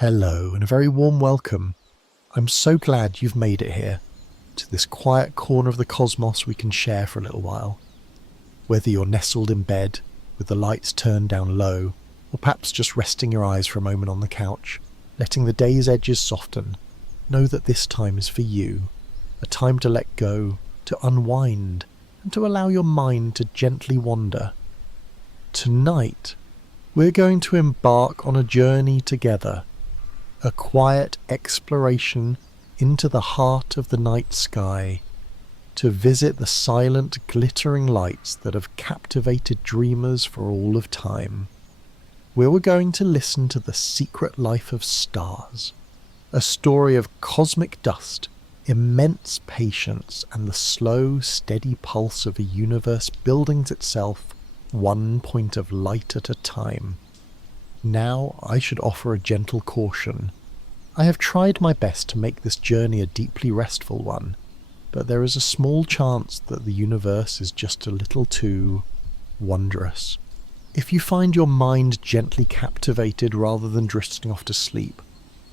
Hello and a very warm welcome. I'm so glad you've made it here, to this quiet corner of the cosmos we can share for a little while. Whether you're nestled in bed, with the lights turned down low, or perhaps just resting your eyes for a moment on the couch, letting the day's edges soften, know that this time is for you, a time to let go, to unwind, and to allow your mind to gently wander. Tonight, we're going to embark on a journey together, a quiet exploration into the heart of the night sky, to visit the silent, glittering lights that have captivated dreamers for all of time. We're going to listen to the secret life of stars, a story of cosmic dust, immense patience, and the slow, steady pulse of a universe building itself one point of light at a time. Now I should offer a gentle caution. I have tried my best to make this journey a deeply restful one, but there is a small chance that the universe is just a little too wondrous. If you find your mind gently captivated rather than drifting off to sleep,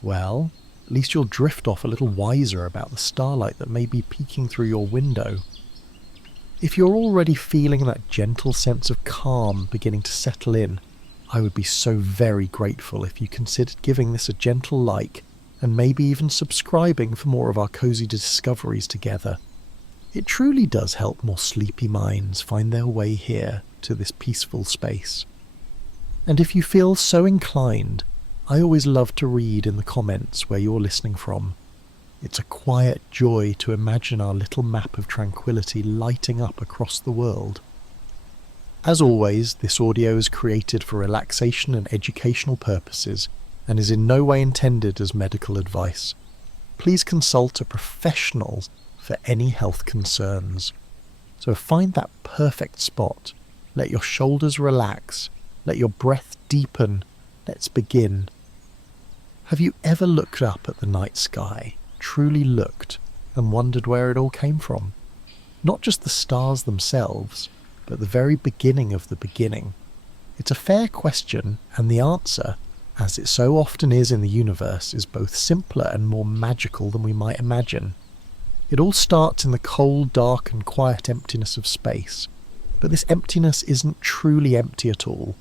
well, at least you'll drift off a little wiser about the starlight that may be peeking through your window. If you're already feeling that gentle sense of calm beginning to settle in, I would be so very grateful if you considered giving this a gentle like and maybe even subscribing for more of our cozy discoveries together. It truly does help more sleepy minds find their way here to this peaceful space. And if you feel so inclined, I always love to read in the comments where you're listening from. It's a quiet joy to imagine our little map of tranquility lighting up across the world. As always, this audio is created for relaxation and educational purposes and is in no way intended as medical advice. Please consult a professional for any health concerns. So find that perfect spot, let your shoulders relax, let your breath deepen, let's begin. Have you ever looked up at the night sky, truly looked, and wondered where it all came from? Not just the stars themselves, but the very beginning of the beginning. It's a fair question, and the answer, as it so often is in the universe, is both simpler and more magical than we might imagine. It all starts in the cold, dark and quiet emptiness of space, but this emptiness isn't truly empty at all.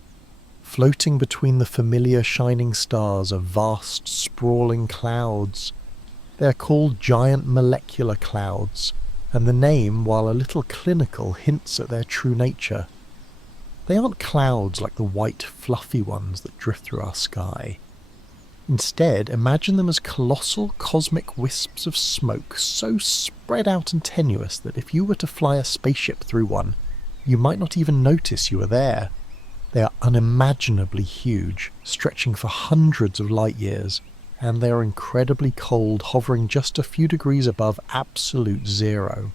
Floating between the familiar shining stars are vast, sprawling clouds. They are called giant molecular clouds, and the name, while a little clinical, hints at their true nature. They aren't clouds like the white, fluffy ones that drift through our sky. Instead, imagine them as colossal cosmic wisps of smoke so spread out and tenuous that if you were to fly a spaceship through one, you might not even notice you were there. They are unimaginably huge, stretching for hundreds of light years, and they are incredibly cold, hovering just a few degrees above absolute zero,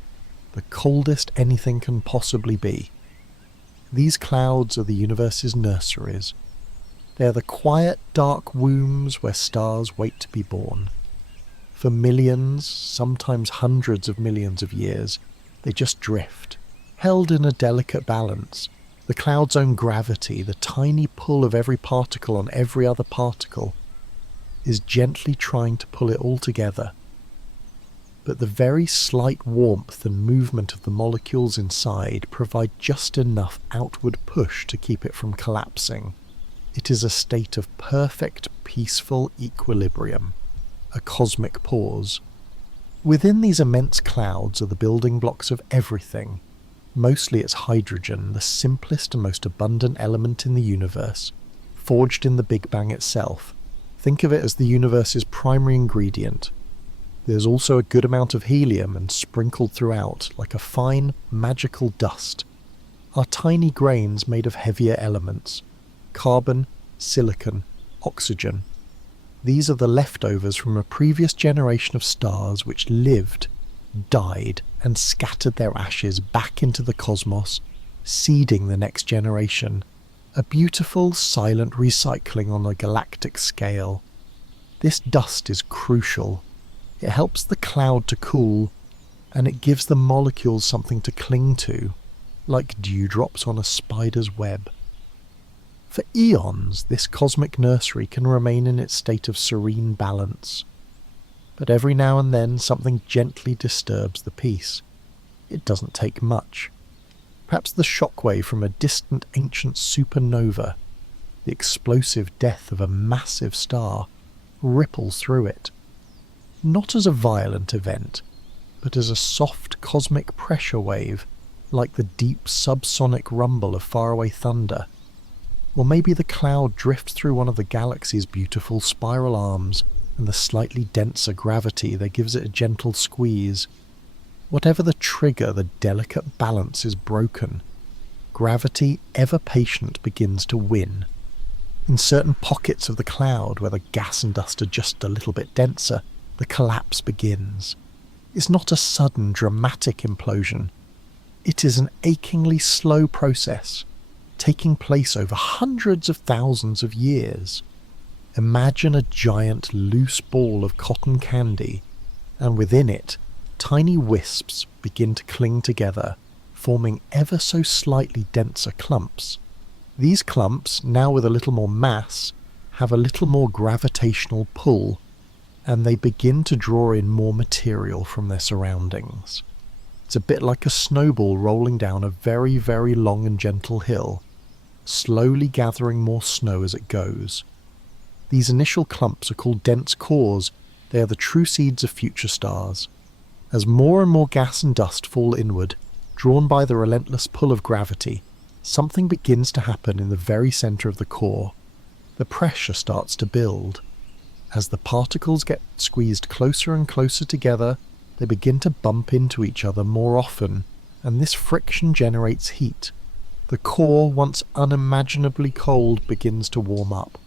the coldest anything can possibly be. These clouds are the universe's nurseries. They are the quiet, dark wombs where stars wait to be born. For millions, sometimes hundreds of millions of years, they just drift, held in a delicate balance. The cloud's own gravity, the tiny pull of every particle on every other particle, is gently trying to pull it all together. But the very slight warmth and movement of the molecules inside provide just enough outward push to keep it from collapsing. It is a state of perfect, peaceful equilibrium, a cosmic pause. Within these immense clouds are the building blocks of everything. Mostly it's hydrogen, the simplest and most abundant element in the universe, forged in the Big Bang itself. Think of it as the universe's primary ingredient. There's also a good amount of helium and sprinkled throughout like a fine, magical dust. Are tiny grains made of heavier elements. Carbon, silicon, oxygen. These are the leftovers from a previous generation of stars which lived, died, and scattered their ashes back into the cosmos, seeding the next generation. A beautiful, silent recycling on a galactic scale. This dust is crucial. It helps the cloud to cool, and it gives the molecules something to cling to, like dewdrops on a spider's web. For eons, this cosmic nursery can remain in its state of serene balance. But every now and then something gently disturbs the peace. It doesn't take much. Perhaps the shockwave from a distant ancient supernova, the explosive death of a massive star, ripples through it. Not as a violent event, but as a soft cosmic pressure wave, like the deep subsonic rumble of faraway thunder. Or maybe the cloud drifts through one of the galaxy's beautiful spiral arms, and the slightly denser gravity that gives it a gentle squeeze. Whatever the trigger, the delicate balance is broken. Gravity, ever patient, begins to win. In certain pockets of the cloud, where the gas and dust are just a little bit denser, the collapse begins. It's not a sudden, dramatic implosion. It is an achingly slow process, taking place over hundreds of thousands of years. Imagine a giant loose ball of cotton candy, and within it, tiny wisps begin to cling together, forming ever so slightly denser clumps. These clumps, now with a little more mass, have a little more gravitational pull, and they begin to draw in more material from their surroundings. It's a bit like a snowball rolling down a very, very long and gentle hill, slowly gathering more snow as it goes. These initial clumps are called dense cores. They are the true seeds of future stars. As more and more gas and dust fall inward, drawn by the relentless pull of gravity, something begins to happen in the very centre of the core. The pressure starts to build. As the particles get squeezed closer and closer together, they begin to bump into each other more often, and this friction generates heat. The core, once unimaginably cold, begins to warm up.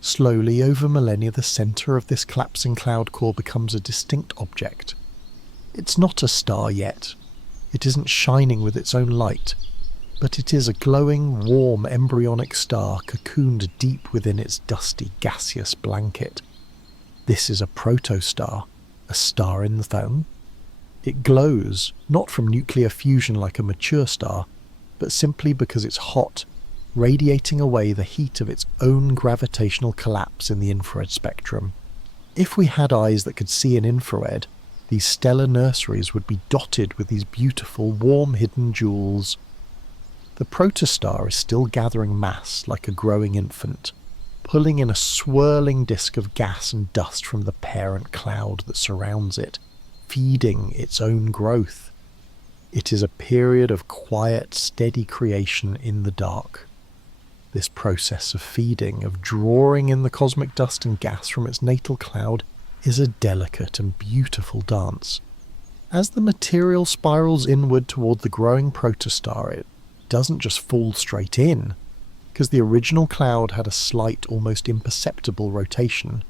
Slowly, over millennia, the centre of this collapsing cloud core becomes a distinct object. It's not a star yet. It isn't shining with its own light, but it is a glowing, warm, embryonic star cocooned deep within its dusty, gaseous blanket. This is a protostar, a star in the foam. It glows, not from nuclear fusion like a mature star, but simply because it's hot, radiating away the heat of its own gravitational collapse in the infrared spectrum. If we had eyes that could see in infrared, these stellar nurseries would be dotted with these beautiful, warm hidden jewels. The protostar is still gathering mass like a growing infant, pulling in a swirling disk of gas and dust from the parent cloud that surrounds it, feeding its own growth. It is a period of quiet, steady creation in the dark. This process of feeding, of drawing in the cosmic dust and gas from its natal cloud, is a delicate and beautiful dance. As the material spirals inward toward the growing protostar, it doesn't just fall straight in, because the original cloud had a slight, almost imperceptible rotation.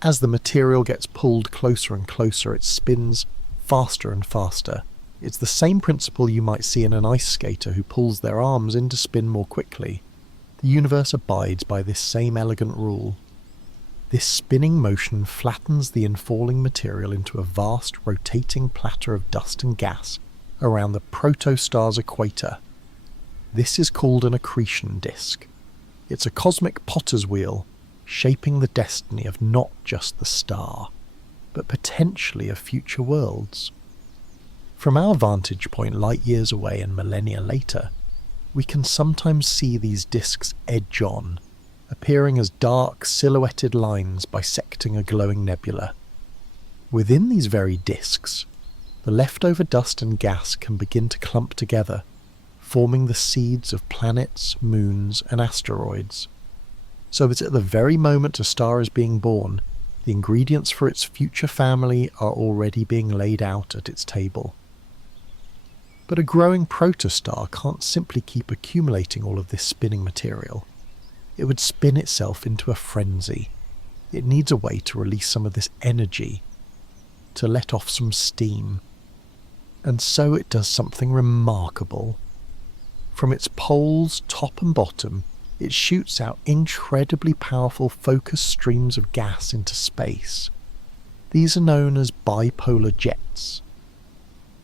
As the material gets pulled closer and closer, it spins faster and faster. It's the same principle you might see in an ice skater who pulls their arms in to spin more quickly. The universe abides by this same elegant rule. This spinning motion flattens the infalling material into a vast, rotating platter of dust and gas around the protostar's equator. This is called an accretion disk. It's a cosmic potter's wheel, shaping the destiny of not just the star, but potentially of future worlds. From our vantage point light years away and millennia later, we can sometimes see these disks edge on, appearing as dark, silhouetted lines bisecting a glowing nebula. Within these very disks, the leftover dust and gas can begin to clump together, forming the seeds of planets, moons, and asteroids. So that at the very moment a star is being born, the ingredients for its future family are already being laid out at its table. But a growing protostar can't simply keep accumulating all of this spinning material. It would spin itself into a frenzy. It needs a way to release some of this energy, to let off some steam. And so it does something remarkable. From its poles, top and bottom, it shoots out incredibly powerful focused streams of gas into space. These are known as bipolar jets.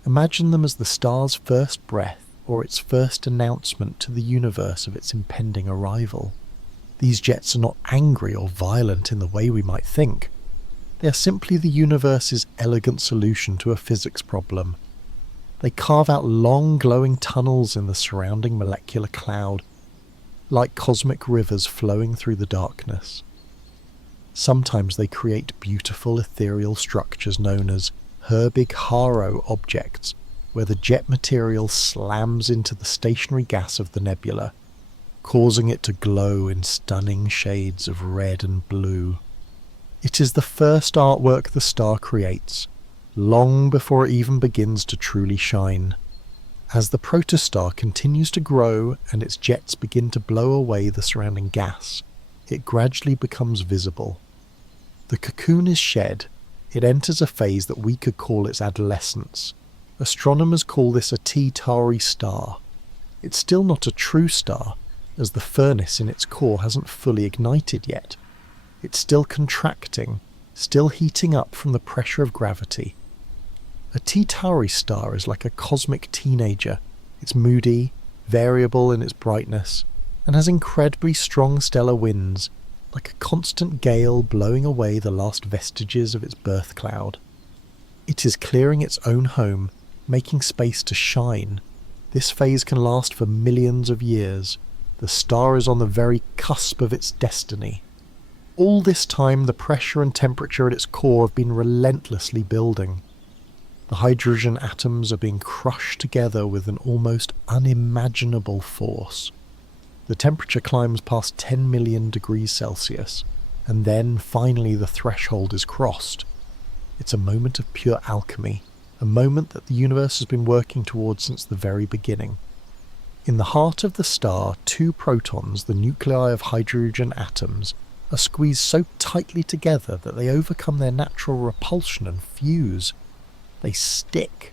Imagine them as the star's first breath or its first announcement to the universe of its impending arrival. These jets are not angry or violent in the way we might think. They are simply the universe's elegant solution to a physics problem. They carve out long glowing tunnels in the surrounding molecular cloud, like cosmic rivers flowing through the darkness. Sometimes they create beautiful ethereal structures known as Herbig-Haro objects, where the jet material slams into the stationary gas of the nebula, causing it to glow in stunning shades of red and blue. It is the first artwork the star creates, long before it even begins to truly shine. As the protostar continues to grow and its jets begin to blow away the surrounding gas, it gradually becomes visible. The cocoon is shed. It enters a phase that we could call its adolescence. Astronomers call this a T-Tauri star. It's still not a true star, as the furnace in its core hasn't fully ignited yet. It's still contracting, still heating up from the pressure of gravity. A T-Tauri star is like a cosmic teenager. It's moody, variable in its brightness, and has incredibly strong stellar winds, like a constant gale blowing away the last vestiges of its birth cloud. It is clearing its own home, making space to shine. This phase can last for millions of years. The star is on the very cusp of its destiny. All this time, the pressure and temperature at its core have been relentlessly building. The hydrogen atoms are being crushed together with an almost unimaginable force. The temperature climbs past 10 million degrees Celsius, and then finally the threshold is crossed. It's a moment of pure alchemy, a moment that the universe has been working towards since the very beginning. In the heart of the star, two protons, the nuclei of hydrogen atoms, are squeezed so tightly together that they overcome their natural repulsion and fuse. They stick.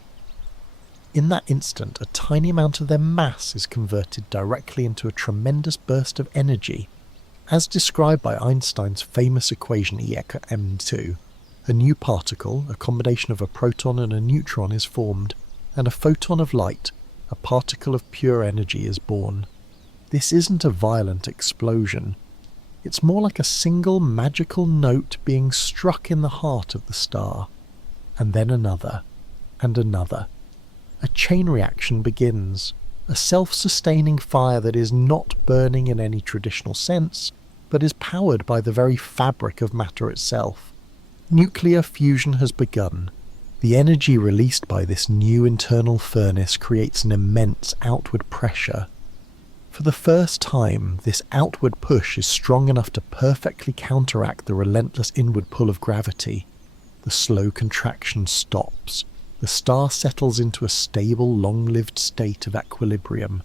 In that instant, a tiny amount of their mass is converted directly into a tremendous burst of energy. As described by Einstein's famous equation E = m2, a new particle, a combination of a proton and a neutron, is formed, and a photon of light, a particle of pure energy, is born. This isn't a violent explosion. It's more like a single magical note being struck in the heart of the star, and then another, and another. A chain reaction begins, a self-sustaining fire that is not burning in any traditional sense, but is powered by the very fabric of matter itself. Nuclear fusion has begun. The energy released by this new internal furnace creates an immense outward pressure. For the first time, this outward push is strong enough to perfectly counteract the relentless inward pull of gravity. The slow contraction stops. The star settles into a stable, long-lived state of equilibrium.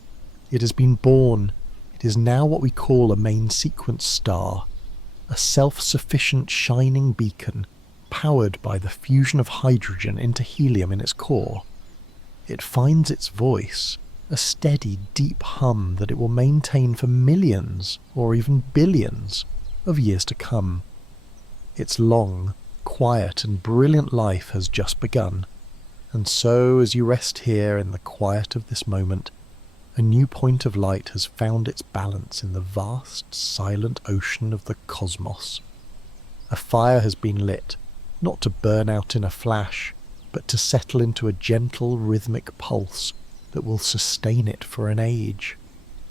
It has been born. It is now what we call a main sequence star, a self-sufficient shining beacon, powered by the fusion of hydrogen into helium in its core. It finds its voice, a steady, deep hum that it will maintain for millions, or even billions, of years to come. Its long, quiet and brilliant life has just begun. And so, as you rest here in the quiet of this moment, a new point of light has found its balance in the vast, silent ocean of the cosmos. A fire has been lit, not to burn out in a flash, but to settle into a gentle, rhythmic pulse that will sustain it for an age.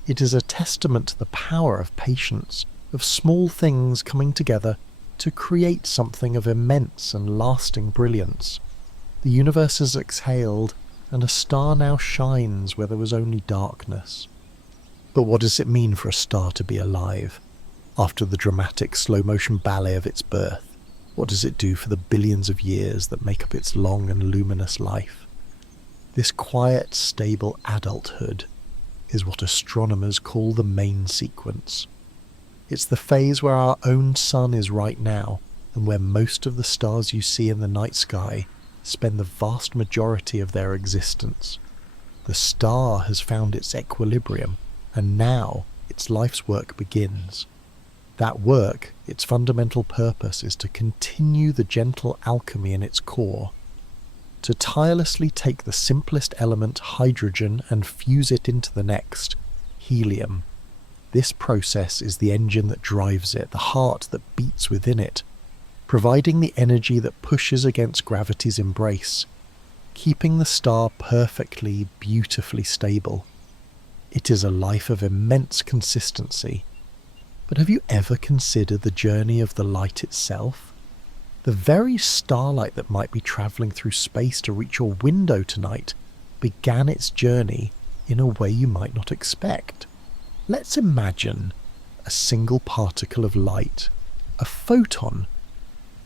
It is a testament to the power of patience, of small things coming together to create something of immense and lasting brilliance. The universe has exhaled, and a star now shines where there was only darkness. But what does it mean for a star to be alive? After the dramatic slow-motion ballet of its birth, what does it do for the billions of years that make up its long and luminous life? This quiet, stable adulthood is what astronomers call the main sequence. It's the phase where our own sun is right now, and where most of the stars you see in the night sky spend the vast majority of their existence. The star has found its equilibrium, and now its life's work begins. That work, its fundamental purpose, is to continue the gentle alchemy in its core, to tirelessly take the simplest element, hydrogen, and fuse it into the next, helium. This process is the engine that drives it, the heart that beats within it, providing the energy that pushes against gravity's embrace, keeping the star perfectly, beautifully stable. It is a life of immense consistency. But have you ever considered the journey of the light itself? The very starlight that might be travelling through space to reach your window tonight began its journey in a way you might not expect. Let's imagine a single particle of light, a photon,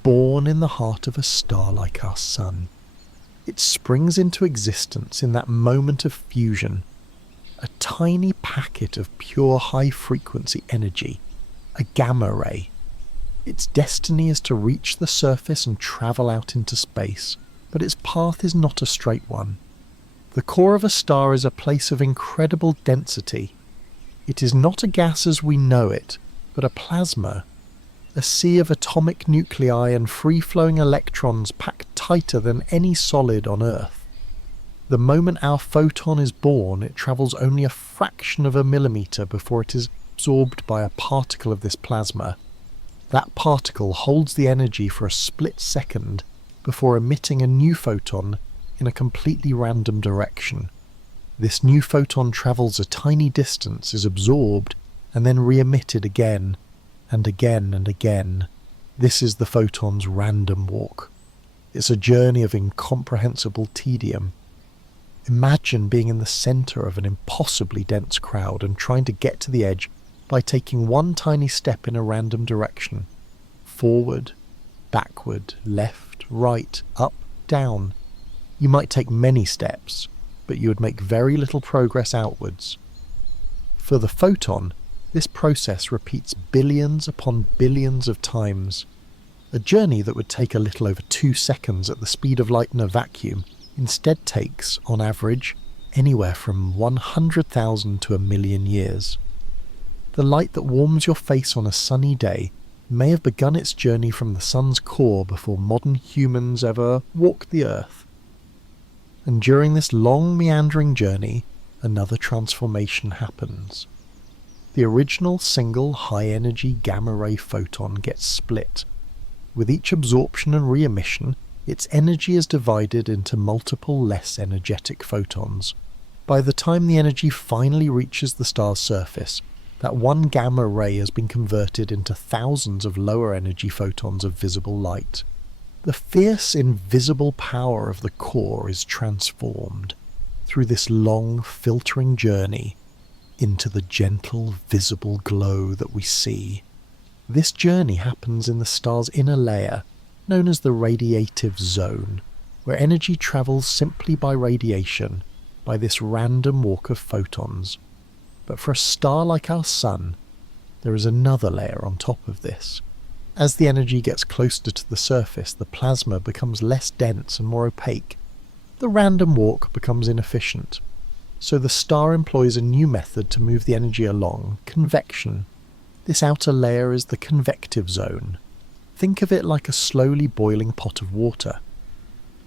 born in the heart of a star like our Sun. It springs into existence in that moment of fusion, a tiny packet of pure high-frequency energy, a gamma ray. Its destiny is to reach the surface and travel out into space, but its path is not a straight one. The core of a star is a place of incredible density. It is not a gas as we know it, but a plasma, a sea of atomic nuclei and free-flowing electrons packed tighter than any solid on Earth. The moment our photon is born, it travels only a fraction of a millimetre before it is absorbed by a particle of this plasma. That particle holds the energy for a split second before emitting a new photon in a completely random direction. This new photon travels a tiny distance, is absorbed, and then re-emitted again, and again and again. This is the photon's random walk. It's a journey of incomprehensible tedium. Imagine being in the centre of an impossibly dense crowd and trying to get to the edge by taking one tiny step in a random direction. Forward, backward, left, right, up, down. You might take many steps, but you would make very little progress outwards. For the photon, this process repeats billions upon billions of times. A journey that would take a little over 2 seconds at the speed of light in a vacuum instead takes, on average, anywhere from 100,000 to 1,000,000 years. The light that warms your face on a sunny day may have begun its journey from the sun's core before modern humans ever walked the earth. And during this long meandering journey, another transformation happens. The original single high-energy gamma-ray photon gets split. With each absorption and re-emission, its energy is divided into multiple less energetic photons. By the time the energy finally reaches the star's surface, that one gamma ray has been converted into thousands of lower energy photons of visible light. The fierce, invisible power of the core is transformed through this long, filtering journey into the gentle, visible glow that we see. This journey happens in the star's inner layer, known as the radiative zone, where energy travels simply by radiation, by this random walk of photons. But for a star like our Sun, there is another layer on top of this. As the energy gets closer to the surface, the plasma becomes less dense and more opaque. The random walk becomes inefficient. So the star employs a new method to move the energy along, convection. This outer layer is the convective zone. Think of it like a slowly boiling pot of water.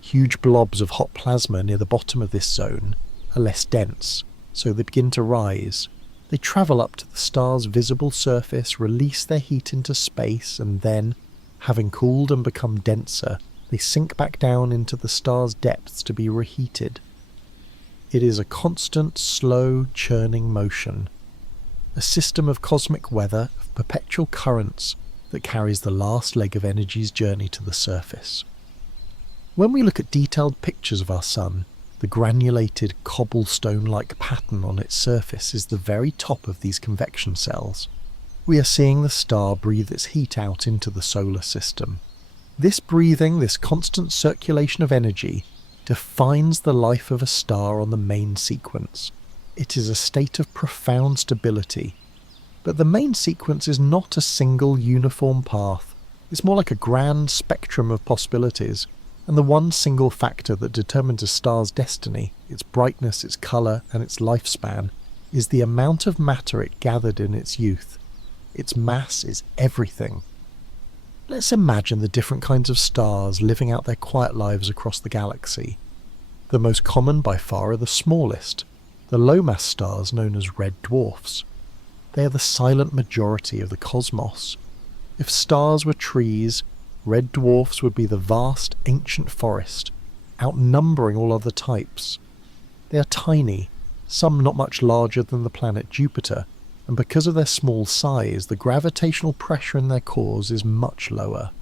Huge blobs of hot plasma near the bottom of this zone are less dense, so they begin to rise. They travel up to the star's visible surface, release their heat into space, and then, having cooled and become denser, they sink back down into the star's depths to be reheated. It is a constant, slow, churning motion, a system of cosmic weather, of perpetual currents, that carries the last leg of energy's journey to the surface. When we look at detailed pictures of our Sun, the granulated cobblestone-like pattern on its surface is the very top of these convection cells. We are seeing the star breathe its heat out into the solar system. This breathing, this constant circulation of energy, defines the life of a star on the main sequence. It is a state of profound stability. But the main sequence is not a single uniform path. It's more like a grand spectrum of possibilities, and the one single factor that determines a star's destiny, its brightness, its colour, and its lifespan, is the amount of matter it gathered in its youth. Its mass is everything. Let's imagine the different kinds of stars living out their quiet lives across the galaxy. The most common by far are the smallest, the low-mass stars known as red dwarfs. They are the silent majority of the cosmos. If stars were trees, red dwarfs would be the vast ancient forest, outnumbering all other types. They are tiny, some not much larger than the planet Jupiter, and because of their small size, the gravitational pressure in their cores is much lower.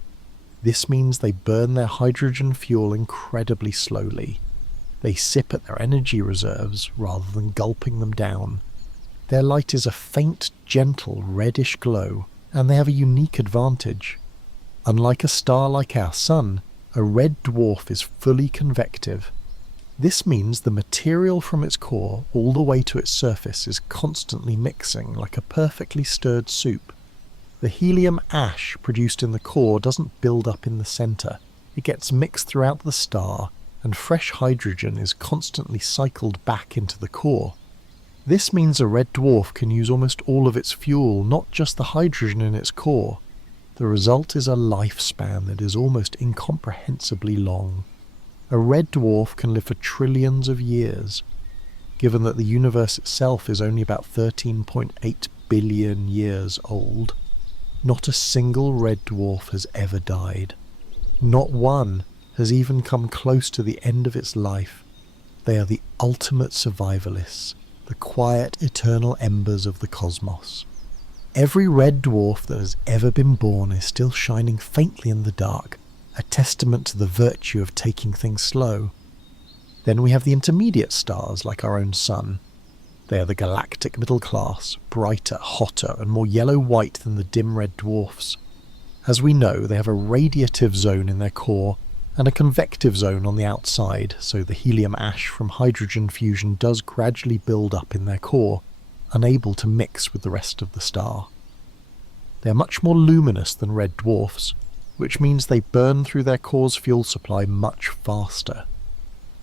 This means they burn their hydrogen fuel incredibly slowly. They sip at their energy reserves rather than gulping them down. Their light is a faint, gentle, reddish glow, and they have a unique advantage. Unlike a star like our Sun, a red dwarf is fully convective. This means the material from its core all the way to its surface is constantly mixing like a perfectly stirred soup. The helium ash produced in the core doesn't build up in the centre. It gets mixed throughout the star, and fresh hydrogen is constantly cycled back into the core. This means a red dwarf can use almost all of its fuel, not just the hydrogen in its core. The result is a lifespan that is almost incomprehensibly long. A red dwarf can live for trillions of years. Given that the universe itself is only about 13.8 billion years old, not a single red dwarf has ever died. Not one has even come close to the end of its life. They are the ultimate survivalists, the quiet, eternal embers of the cosmos. Every red dwarf that has ever been born is still shining faintly in the dark, a testament to the virtue of taking things slow. Then we have the intermediate stars like our own Sun. They are the galactic middle class, brighter, hotter, and more yellow-white than the dim red dwarfs. As we know, they have a radiative zone in their core and a convective zone on the outside, so the helium ash from hydrogen fusion does gradually build up in their core, unable to mix with the rest of the star. They are much more luminous than red dwarfs, which means they burn through their core's fuel supply much faster.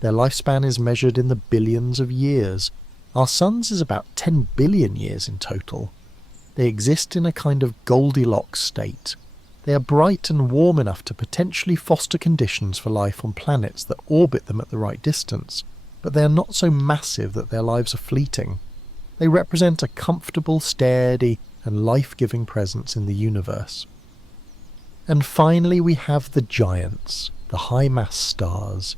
Their lifespan is measured in the billions of years. Our Sun's is about 10 billion years in total. They exist in a kind of Goldilocks state. They are bright and warm enough to potentially foster conditions for life on planets that orbit them at the right distance, but they are not so massive that their lives are fleeting. They represent a comfortable, steady, and life-giving presence in the universe. And finally we have the giants, the high-mass stars.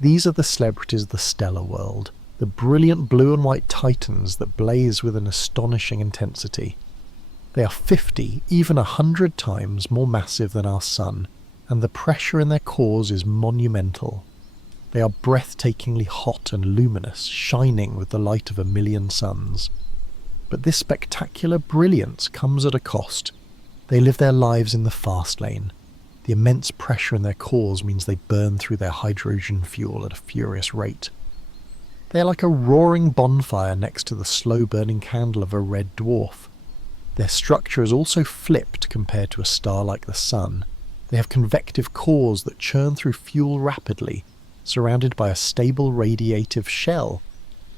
These are the celebrities of the stellar world, the brilliant blue and white titans that blaze with an astonishing intensity. They are 50, even 100 times more massive than our Sun, and the pressure in their cores is monumental. They are breathtakingly hot and luminous, shining with the light of a million suns. But this spectacular brilliance comes at a cost. They live their lives in the fast lane. The immense pressure in their cores means they burn through their hydrogen fuel at a furious rate. They are like a roaring bonfire next to the slow-burning candle of a red dwarf. Their structure is also flipped compared to a star like the Sun. They have convective cores that churn through fuel rapidly, surrounded by a stable radiative shell.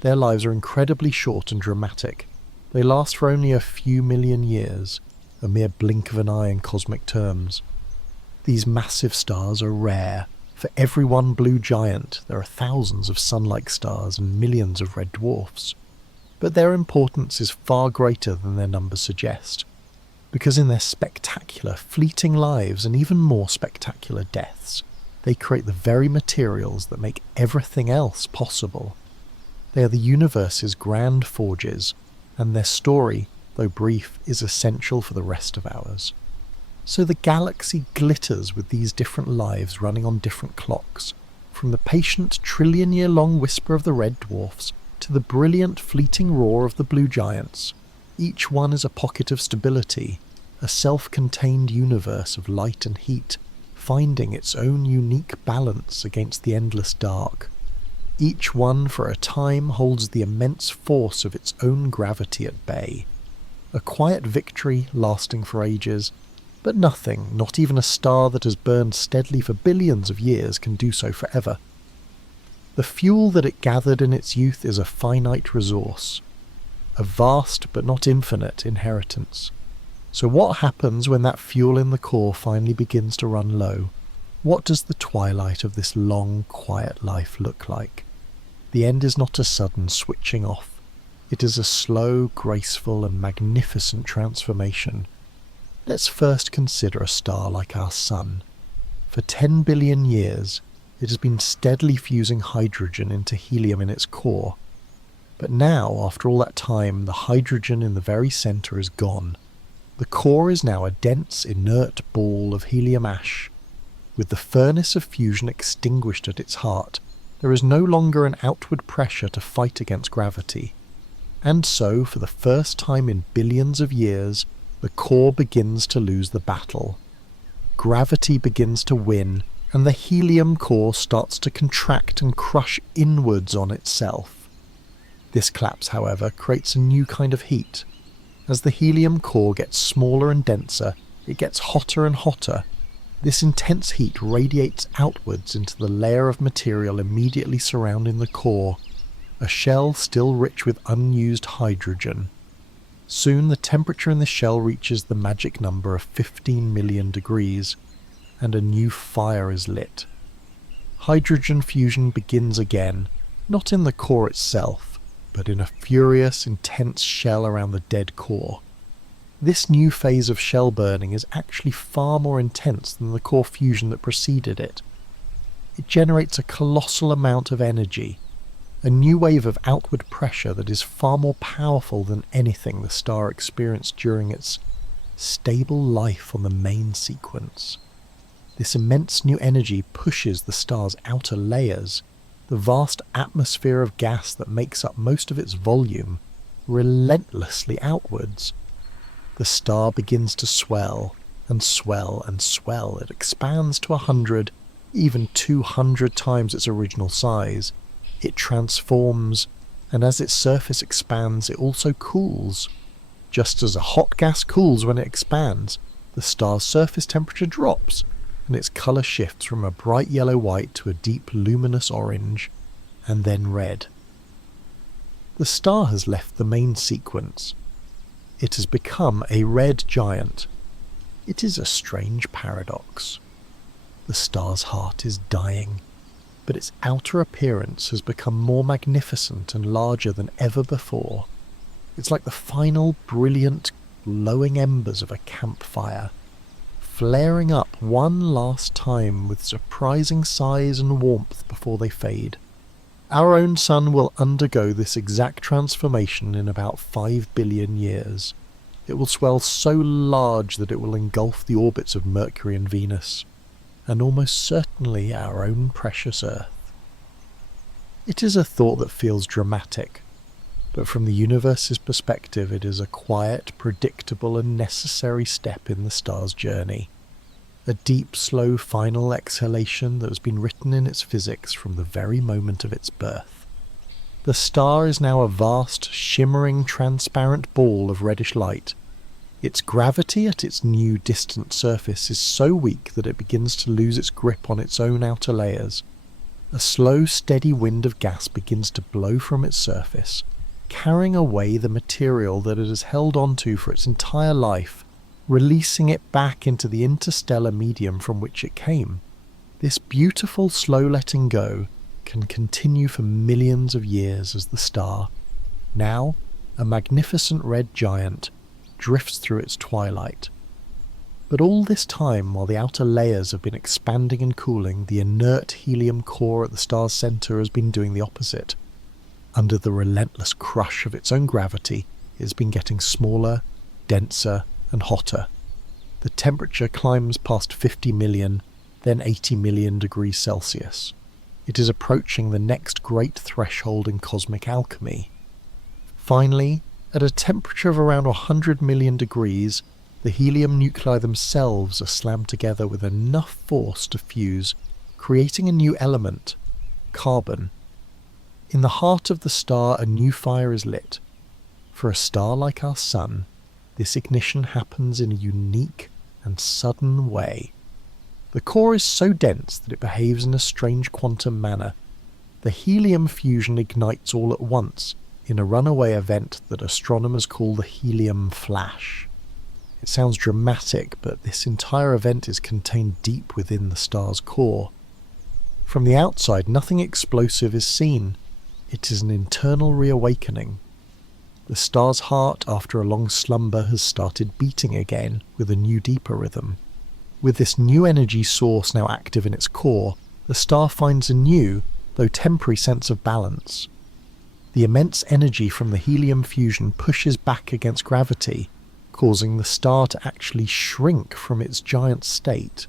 Their lives are incredibly short and dramatic. They last for only a few million years, a mere blink of an eye in cosmic terms. These massive stars are rare. For every one blue giant, there are thousands of sun-like stars and millions of red dwarfs. But their importance is far greater than their numbers suggest, because in their spectacular, fleeting lives and even more spectacular deaths, they create the very materials that make everything else possible. They are the universe's grand forges, and their story, though brief, is essential for the rest of ours. So the galaxy glitters with these different lives running on different clocks, from the patient trillion-year-long whisper of the red dwarfs to the brilliant fleeting roar of the blue giants. Each one is a pocket of stability, a self-contained universe of light and heat, finding its own unique balance against the endless dark. Each one for a time holds the immense force of its own gravity at bay. A quiet victory lasting for ages, but nothing, not even a star that has burned steadily for billions of years, can do so forever. The fuel that it gathered in its youth is a finite resource, a vast but not infinite inheritance. So what happens when that fuel in the core finally begins to run low? What does the twilight of this long, quiet life look like? The end is not a sudden switching off. It is a slow, graceful and magnificent transformation. Let's first consider a star like our Sun. For 10 billion years, it has been steadily fusing hydrogen into helium in its core. But now, after all that time, the hydrogen in the very centre is gone. The core is now a dense, inert ball of helium ash. With the furnace of fusion extinguished at its heart, there is no longer an outward pressure to fight against gravity. And so, for the first time in billions of years, the core begins to lose the battle. Gravity begins to win, and the helium core starts to contract and crush inwards on itself. This collapse, however, creates a new kind of heat. As the helium core gets smaller and denser, it gets hotter and hotter. This intense heat radiates outwards into the layer of material immediately surrounding the core, a shell still rich with unused hydrogen. Soon the temperature in the shell reaches the magic number of 15 million degrees, and a new fire is lit. Hydrogen fusion begins again, not in the core itself, but in a furious, intense shell around the dead core. This new phase of shell burning is actually far more intense than the core fusion that preceded it. It generates a colossal amount of energy, a new wave of outward pressure that is far more powerful than anything the star experienced during its stable life on the main sequence. This immense new energy pushes the star's outer layers, the vast atmosphere of gas that makes up most of its volume, relentlessly outwards. The star begins to swell and swell and swell. It expands to 100, even 200 times its original size. It transforms, and as its surface expands, it also cools. Just as a hot gas cools when it expands, the star's surface temperature drops, and its colour shifts from a bright yellow-white to a deep luminous orange, and then red. The star has left the main sequence. It has become a red giant. It is a strange paradox. The star's heart is dying, but its outer appearance has become more magnificent and larger than ever before. It's like the final, brilliant, glowing embers of a campfire, flaring up one last time with surprising size and warmth before they fade. Our own sun will undergo this exact transformation in about 5 billion years. It will swell so large that it will engulf the orbits of Mercury and Venus, and almost certainly our own precious Earth. It is a thought that feels dramatic, but from the universe's perspective it is a quiet, predictable and necessary step in the star's journey. A deep, slow final exhalation that has been written in its physics from the very moment of its birth. The star is now a vast, shimmering, transparent ball of reddish light. Its gravity at its new distant surface is so weak that it begins to lose its grip on its own outer layers. A slow, steady wind of gas begins to blow from its surface, carrying away the material that it has held onto for its entire life, releasing it back into the interstellar medium from which it came. This beautiful slow letting go can continue for millions of years as the star, now a magnificent red giant, drifts through its twilight. But all this time, while the outer layers have been expanding and cooling, the inert helium core at the star's centre has been doing the opposite. Under the relentless crush of its own gravity, it has been getting smaller, denser, and hotter. The temperature climbs past 50 million, then 80 million degrees Celsius. It is approaching the next great threshold in cosmic alchemy. Finally, at a temperature of around 100 million degrees, the helium nuclei themselves are slammed together with enough force to fuse, creating a new element, carbon. In the heart of the star, a new fire is lit. For a star like our Sun, this ignition happens in a unique and sudden way. The core is so dense that it behaves in a strange quantum manner. The helium fusion ignites all at once in a runaway event that astronomers call the helium flash. It sounds dramatic, but this entire event is contained deep within the star's core. From the outside, nothing explosive is seen. It is an internal reawakening. The star's heart, after a long slumber, has started beating again with a new, deeper rhythm. With this new energy source now active in its core, the star finds a new, though temporary, sense of balance. The immense energy from the helium fusion pushes back against gravity, causing the star to actually shrink from its giant state.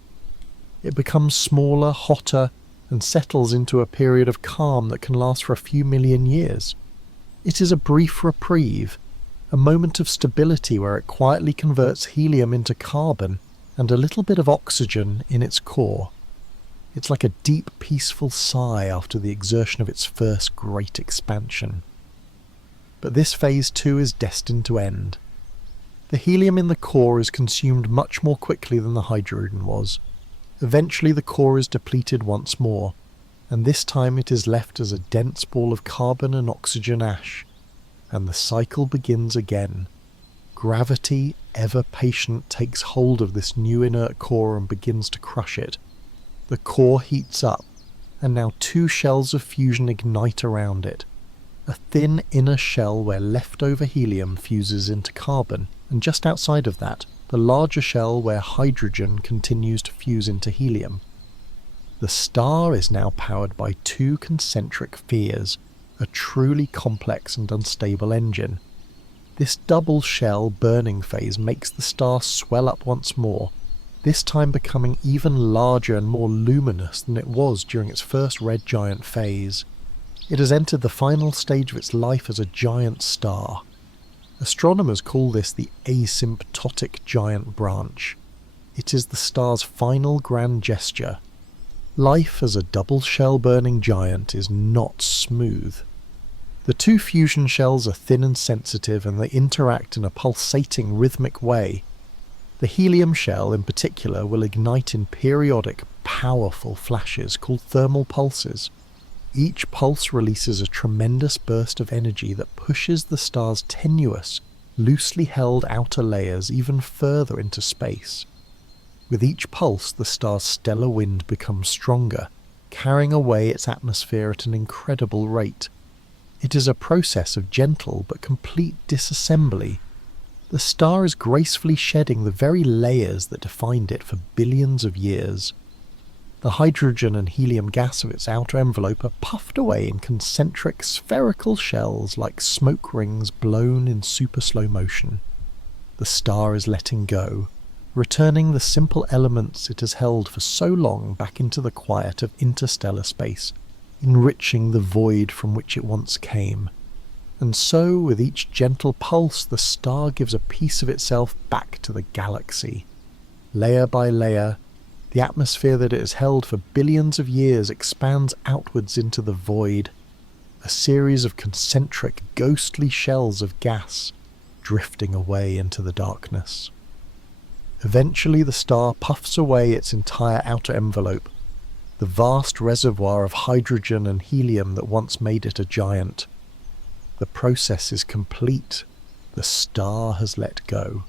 It becomes smaller, hotter, and settles into a period of calm that can last for a few million years. It is a brief reprieve, a moment of stability where it quietly converts helium into carbon and a little bit of oxygen in its core. It's like a deep, peaceful sigh after the exertion of its first great expansion. But this phase too is destined to end. The helium in the core is consumed much more quickly than the hydrogen was. Eventually the core is depleted once more, and this time it is left as a dense ball of carbon and oxygen ash, and the cycle begins again. Gravity, ever patient, takes hold of this new inert core and begins to crush it. The core heats up, and now two shells of fusion ignite around it. A thin inner shell where leftover helium fuses into carbon, and just outside of that, the larger shell where hydrogen continues to fuse into helium. The star is now powered by two concentric spheres, a truly complex and unstable engine. This double shell burning phase makes the star swell up once more, this time becoming even larger and more luminous than it was during its first red giant phase. It has entered the final stage of its life as a giant star. Astronomers call this the asymptotic giant branch. It is the star's final grand gesture. Life as a double shell burning giant is not smooth. The two fusion shells are thin and sensitive, and they interact in a pulsating rhythmic way. The helium shell in particular will ignite in periodic, powerful flashes called thermal pulses. Each pulse releases a tremendous burst of energy that pushes the star's tenuous, loosely held outer layers even further into space. With each pulse, the star's stellar wind becomes stronger, carrying away its atmosphere at an incredible rate. It is a process of gentle but complete disassembly. The star is gracefully shedding the very layers that defined it for billions of years. The hydrogen and helium gas of its outer envelope are puffed away in concentric spherical shells like smoke rings blown in super slow motion. The star is letting go, returning the simple elements it has held for so long back into the quiet of interstellar space, enriching the void from which it once came. And so, with each gentle pulse, the star gives a piece of itself back to the galaxy. Layer by layer, the atmosphere that it has held for billions of years expands outwards into the void, a series of concentric, ghostly shells of gas drifting away into the darkness. Eventually the star puffs away its entire outer envelope, the vast reservoir of hydrogen and helium that once made it a giant. The process is complete. The star has let go.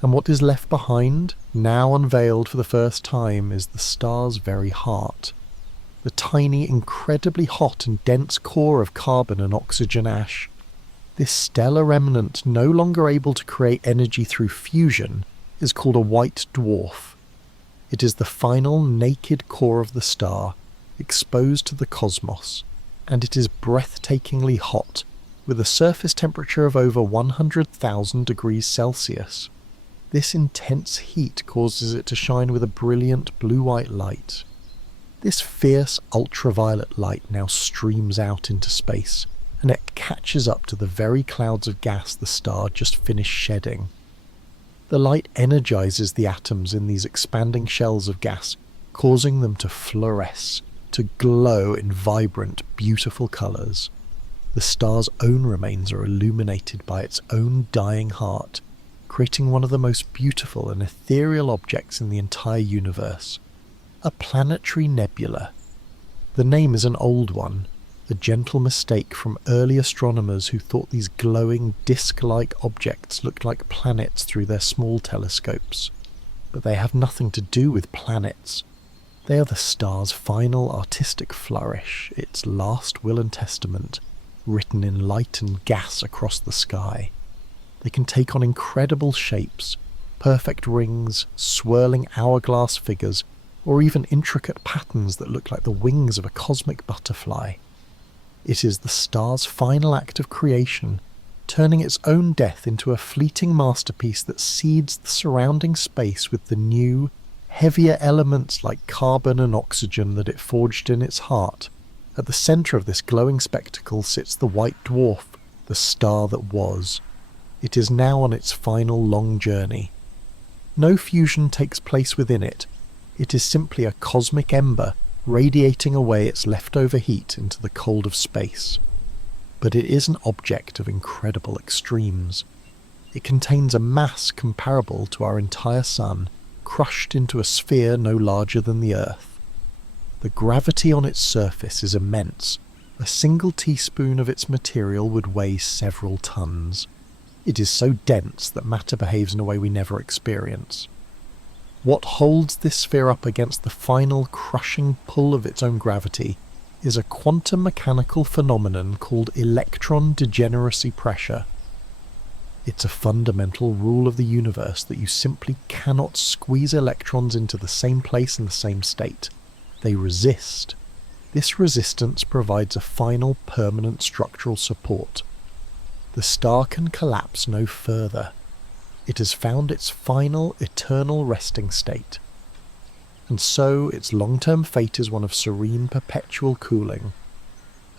And what is left behind, now unveiled for the first time, is the star's very heart. The tiny, incredibly hot and dense core of carbon and oxygen ash. This stellar remnant, no longer able to create energy through fusion, is called a white dwarf. It is the final naked core of the star, exposed to the cosmos, and it is breathtakingly hot, with a surface temperature of over 100,000 degrees Celsius. This intense heat causes it to shine with a brilliant blue-white light. This fierce ultraviolet light now streams out into space, and it catches up to the very clouds of gas the star just finished shedding. The light energizes the atoms in these expanding shells of gas, causing them to fluoresce, to glow in vibrant, beautiful colours. The star's own remains are illuminated by its own dying heart, creating one of the most beautiful and ethereal objects in the entire universe. A planetary nebula. The name is an old one, a gentle mistake from early astronomers who thought these glowing disc-like objects looked like planets through their small telescopes. But they have nothing to do with planets. They are the star's final artistic flourish, its last will and testament, written in light and gas across the sky. They can take on incredible shapes, perfect rings, swirling hourglass figures, or even intricate patterns that look like the wings of a cosmic butterfly. It is the star's final act of creation, turning its own death into a fleeting masterpiece that seeds the surrounding space with the new, heavier elements like carbon and oxygen that it forged in its heart. At the centre of this glowing spectacle sits the white dwarf, the star that was. It is now on its final long journey. No fusion takes place within it. It is simply a cosmic ember radiating away its leftover heat into the cold of space. But it is an object of incredible extremes. It contains a mass comparable to our entire Sun, crushed into a sphere no larger than the Earth. The gravity on its surface is immense. A single teaspoon of its material would weigh several tons. It is so dense that matter behaves in a way we never experience. What holds this sphere up against the final crushing pull of its own gravity is a quantum mechanical phenomenon called electron degeneracy pressure. It's a fundamental rule of the universe that you simply cannot squeeze electrons into the same place in the same state. They resist. This resistance provides a final permanent structural support. The star can collapse no further. It has found its final eternal resting state. And so its long-term fate is one of serene perpetual cooling.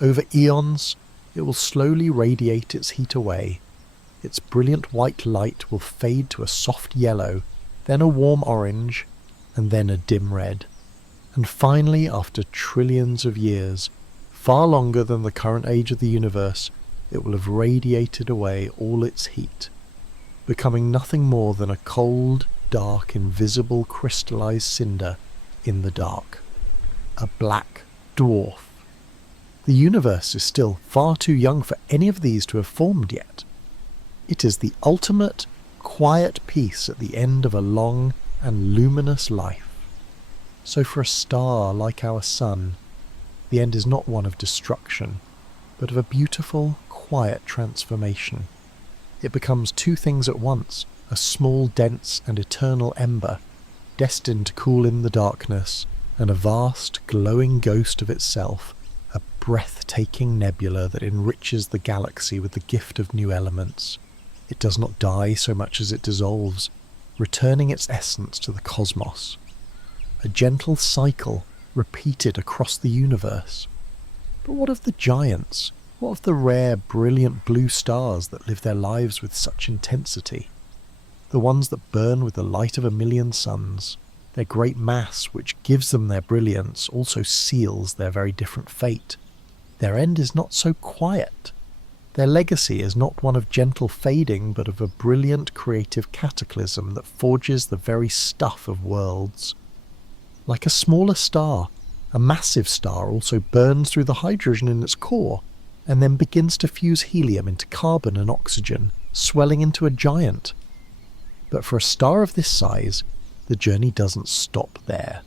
Over eons, it will slowly radiate its heat away. Its brilliant white light will fade to a soft yellow, then a warm orange, and then a dim red. And finally, after trillions of years, far longer than the current age of the universe, it will have radiated away all its heat, becoming nothing more than a cold, dark, invisible crystallized cinder in the dark. A black dwarf. The universe is still far too young for any of these to have formed yet. It is the ultimate, quiet peace at the end of a long and luminous life. So for a star like our Sun, the end is not one of destruction, but of a beautiful, quiet transformation. It becomes two things at once, a small, dense and eternal ember, destined to cool in the darkness, and a vast, glowing ghost of itself, a breathtaking nebula that enriches the galaxy with the gift of new elements. It does not die so much as it dissolves, returning its essence to the cosmos. A gentle cycle repeated across the universe. But what of the giants? What of the rare, brilliant blue stars that live their lives with such intensity? The ones that burn with the light of a million suns. Their great mass, which gives them their brilliance, also seals their very different fate. Their end is not so quiet. Their legacy is not one of gentle fading, but of a brilliant creative cataclysm that forges the very stuff of worlds. Like a smaller star, a massive star also burns through the hydrogen in its core, and then begins to fuse helium into carbon and oxygen, swelling into a giant. But for a star of this size, the journey doesn't stop there.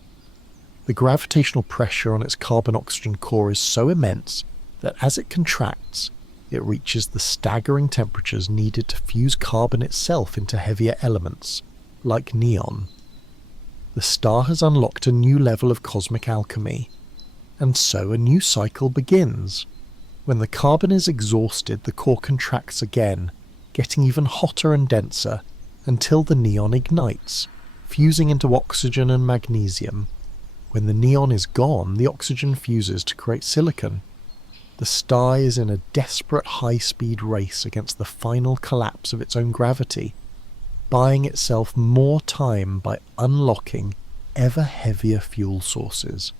The gravitational pressure on its carbon-oxygen core is so immense that as it contracts, it reaches the staggering temperatures needed to fuse carbon itself into heavier elements, like neon. The star has unlocked a new level of cosmic alchemy, and so a new cycle begins. When the carbon is exhausted, the core contracts again, getting even hotter and denser, until the neon ignites, fusing into oxygen and magnesium. When the neon is gone, the oxygen fuses to create silicon. The star is in a desperate high-speed race against the final collapse of its own gravity, buying itself more time by unlocking ever heavier fuel sources.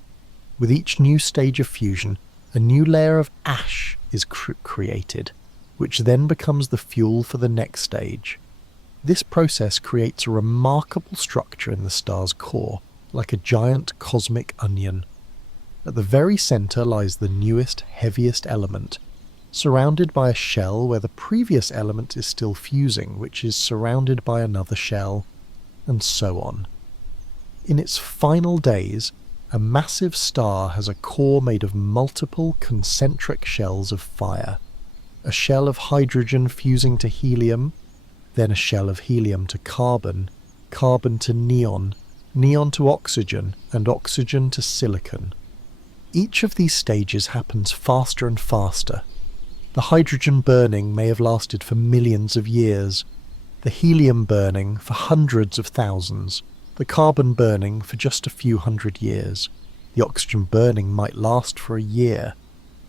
With each new stage of fusion, a new layer of ash is created, which then becomes the fuel for the next stage. This process creates a remarkable structure in the star's core, like a giant cosmic onion. At the very centre lies the newest, heaviest element, surrounded by a shell where the previous element is still fusing, which is surrounded by another shell, and so on. In its final days, a massive star has a core made of multiple concentric shells of fire. a shell of hydrogen fusing to helium, then a shell of helium to carbon, carbon to neon, neon to oxygen, and oxygen to silicon. Each of these stages happens faster and faster. The hydrogen burning may have lasted for millions of years, the helium burning for hundreds of thousands, the carbon burning for just a few hundred years, the oxygen burning might last for a year,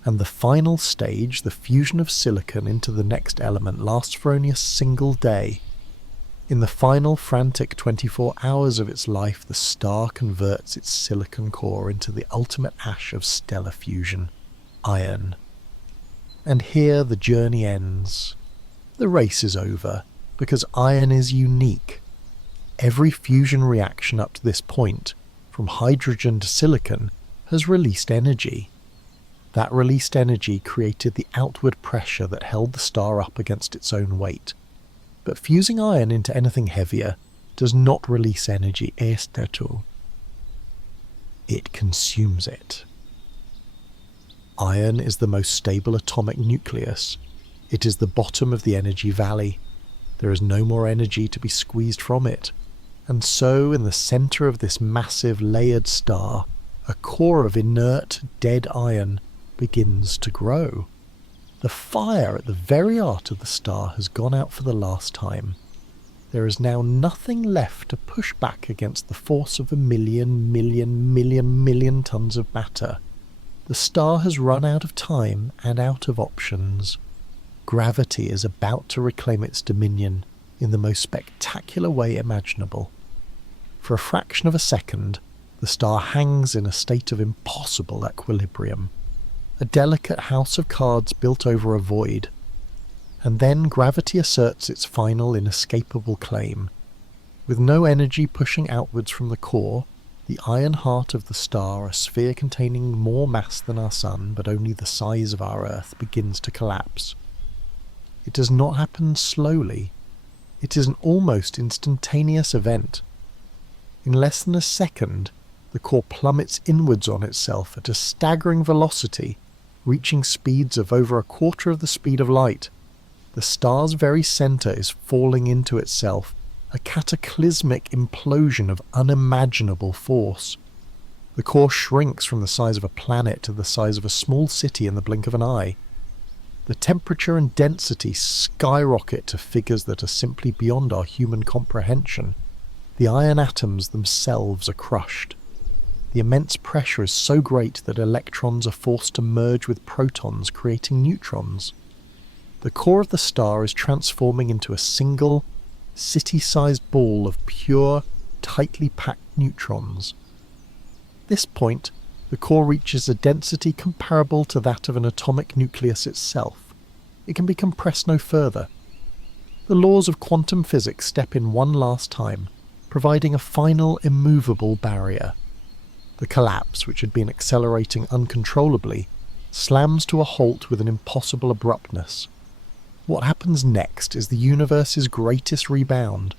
and the final stage, the fusion of silicon into the next element, lasts for only a single day. In the final frantic 24 hours of its life, the star converts its silicon core into the ultimate ash of stellar fusion, iron. And here the journey ends. The race is over, because iron is unique. Every fusion reaction up to this point, from hydrogen to silicon, has released energy. That released energy created the outward pressure that held the star up against its own weight. But fusing iron into anything heavier does not release energy estetu. It consumes it. Iron is the most stable atomic nucleus. It is the bottom of the energy valley. There is no more energy to be squeezed from it. And so, in the centre of this massive layered star, a core of inert, dead iron begins to grow. The fire at the very heart of the star has gone out for the last time. There is now nothing left to push back against the force of a million tons of matter. The star has run out of time and out of options. Gravity is about to reclaim its dominion in the most spectacular way imaginable. For a fraction of a second, the star hangs in a state of impossible equilibrium, a delicate house of cards built over a void. And then gravity asserts its final inescapable claim. With no energy pushing outwards from the core, the iron heart of the star, a sphere containing more mass than our Sun, but only the size of our Earth, begins to collapse. It does not happen slowly. It is an almost instantaneous event. In less than a second, the core plummets inwards on itself at a staggering velocity, reaching speeds of over a quarter of the speed of light. The star's very centre is falling into itself, a cataclysmic implosion of unimaginable force. The core shrinks from the size of a planet to the size of a small city in the blink of an eye. The temperature and density skyrocket to figures that are simply beyond our human comprehension. The iron atoms themselves are crushed. The immense pressure is so great that electrons are forced to merge with protons, creating neutrons. The core of the star is transforming into a single, city-sized ball of pure, tightly packed neutrons. At this point, the core reaches a density comparable to that of an atomic nucleus itself. It can be compressed no further. The laws of quantum physics step in one last time, providing a final immovable barrier. The collapse, which had been accelerating uncontrollably, slams to a halt with an impossible abruptness. What happens next is the universe's greatest rebound.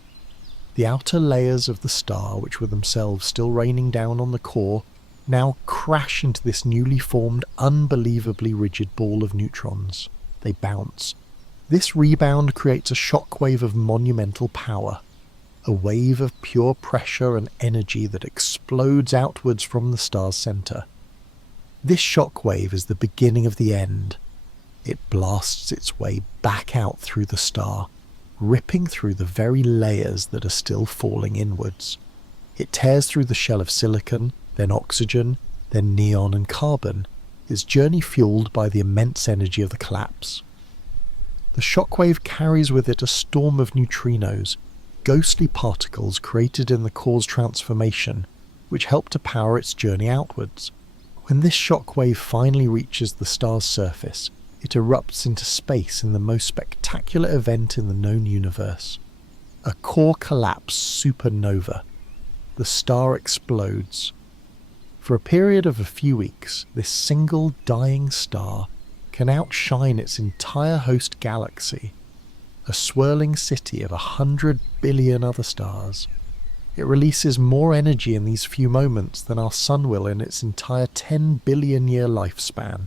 The outer layers of the star, which were themselves still raining down on the core, now crash into this newly formed, unbelievably rigid ball of neutrons. They bounce. This rebound creates a shockwave of monumental power. A wave of pure pressure and energy that explodes outwards from the star's centre. This shockwave is the beginning of the end. It blasts its way back out through the star, ripping through the very layers that are still falling inwards. It tears through the shell of silicon, then oxygen, then neon and carbon, its journey fueled by the immense energy of the collapse. The shockwave carries with it a storm of neutrinos, ghostly particles created in the core's transformation, which help to power its journey outwards. When this shockwave finally reaches the star's surface, it erupts into space in the most spectacular event in the known universe. A core collapse supernova. The star explodes. For a period of a few weeks, this single dying star can outshine its entire host galaxy, a swirling city of 100 billion other stars. It releases more energy in these few moments than our Sun will in its entire 10 billion year lifespan.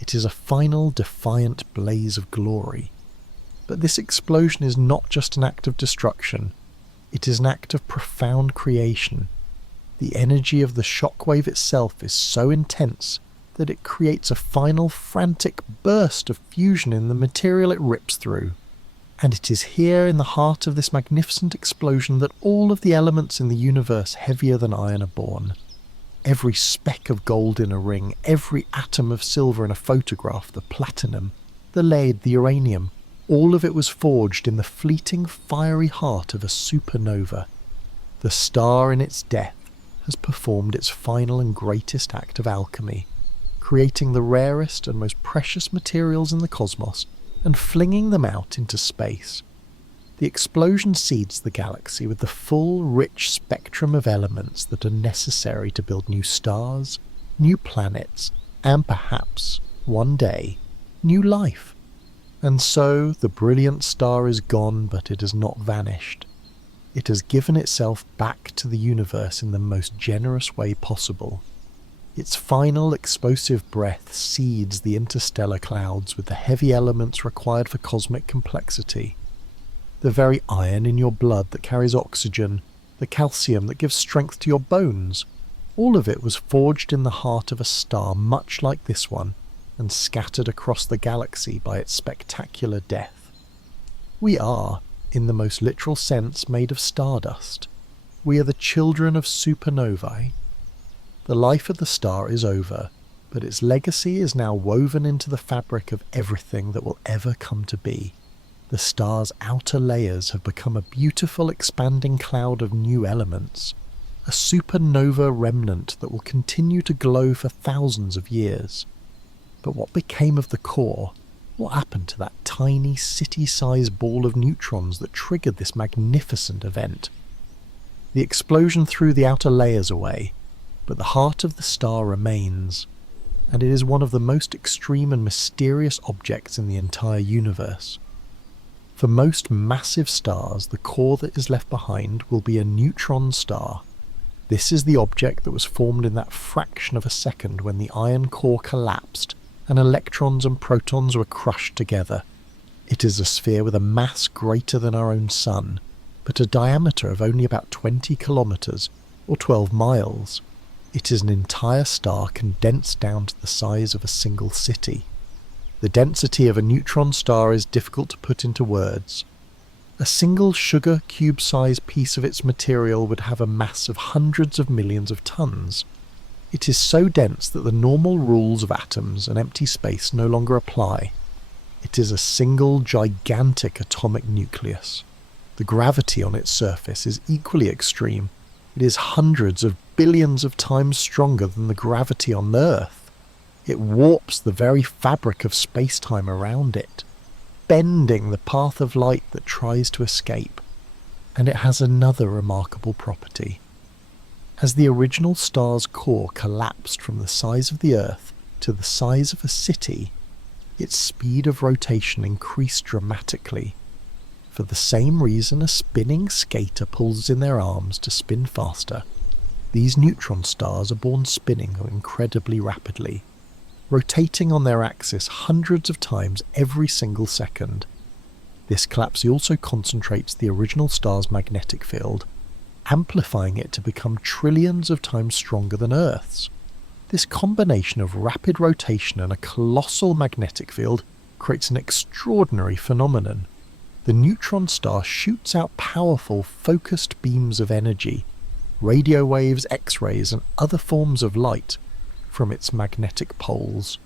It is a final, defiant blaze of glory. But this explosion is not just an act of destruction, it is an act of profound creation. The energy of the shockwave itself is so intense that it creates a final frantic burst of fusion in the material it rips through. And it is here in the heart of this magnificent explosion that all of the elements in the universe heavier than iron are born. Every speck of gold in a ring, every atom of silver in a photograph, the platinum, the lead, the uranium, all of it was forged in the fleeting fiery heart of a supernova. The star in its death has performed its final and greatest act of alchemy, creating the rarest and most precious materials in the cosmos and flinging them out into space. The explosion seeds the galaxy with the full, rich spectrum of elements that are necessary to build new stars, new planets, and perhaps, one day, new life. And so the brilliant star is gone, but it has not vanished. It has given itself back to the universe in the most generous way possible. Its final explosive breath seeds the interstellar clouds with the heavy elements required for cosmic complexity. The very iron in your blood that carries oxygen, the calcium that gives strength to your bones, all of it was forged in the heart of a star much like this one, and scattered across the galaxy by its spectacular death. We are, in the most literal sense, made of stardust. We are the children of supernovae. The life of the star is over, but its legacy is now woven into the fabric of everything that will ever come to be. The star's outer layers have become a beautiful expanding cloud of new elements, a supernova remnant that will continue to glow for thousands of years. But what became of the core? What happened to that tiny city-sized ball of neutrons that triggered this magnificent event? The explosion threw the outer layers away, but the heart of the star remains, and it is one of the most extreme and mysterious objects in the entire universe. For most massive stars, the core that is left behind will be a neutron star. This is the object that was formed in that fraction of a second when the iron core collapsed and electrons and protons were crushed together. It is a sphere with a mass greater than our own sun, but a diameter of only about 20 kilometers, or 12 miles. It is an entire star condensed down to the size of a single city. The density of a neutron star is difficult to put into words. A single sugar cube-sized piece of its material would have a mass of hundreds of millions of tons. It is so dense that the normal rules of atoms and empty space no longer apply. It is a single gigantic atomic nucleus. The gravity on its surface is equally extreme. It is hundreds of billions of times stronger than the gravity on Earth. It warps the very fabric of space-time around it, bending the path of light that tries to escape. And it has another remarkable property. As the original star's core collapsed from the size of the Earth to the size of a city, its speed of rotation increased dramatically. For the same reason a spinning skater pulls in their arms to spin faster, these neutron stars are born spinning incredibly rapidly, rotating on their axis hundreds of times every single second. This collapse also concentrates the original star's magnetic field, amplifying it to become trillions of times stronger than Earth's. This combination of rapid rotation and a colossal magnetic field creates an extraordinary phenomenon. The neutron star shoots out powerful, focused beams of energy, radio waves, X-rays, and other forms of light from its magnetic poles.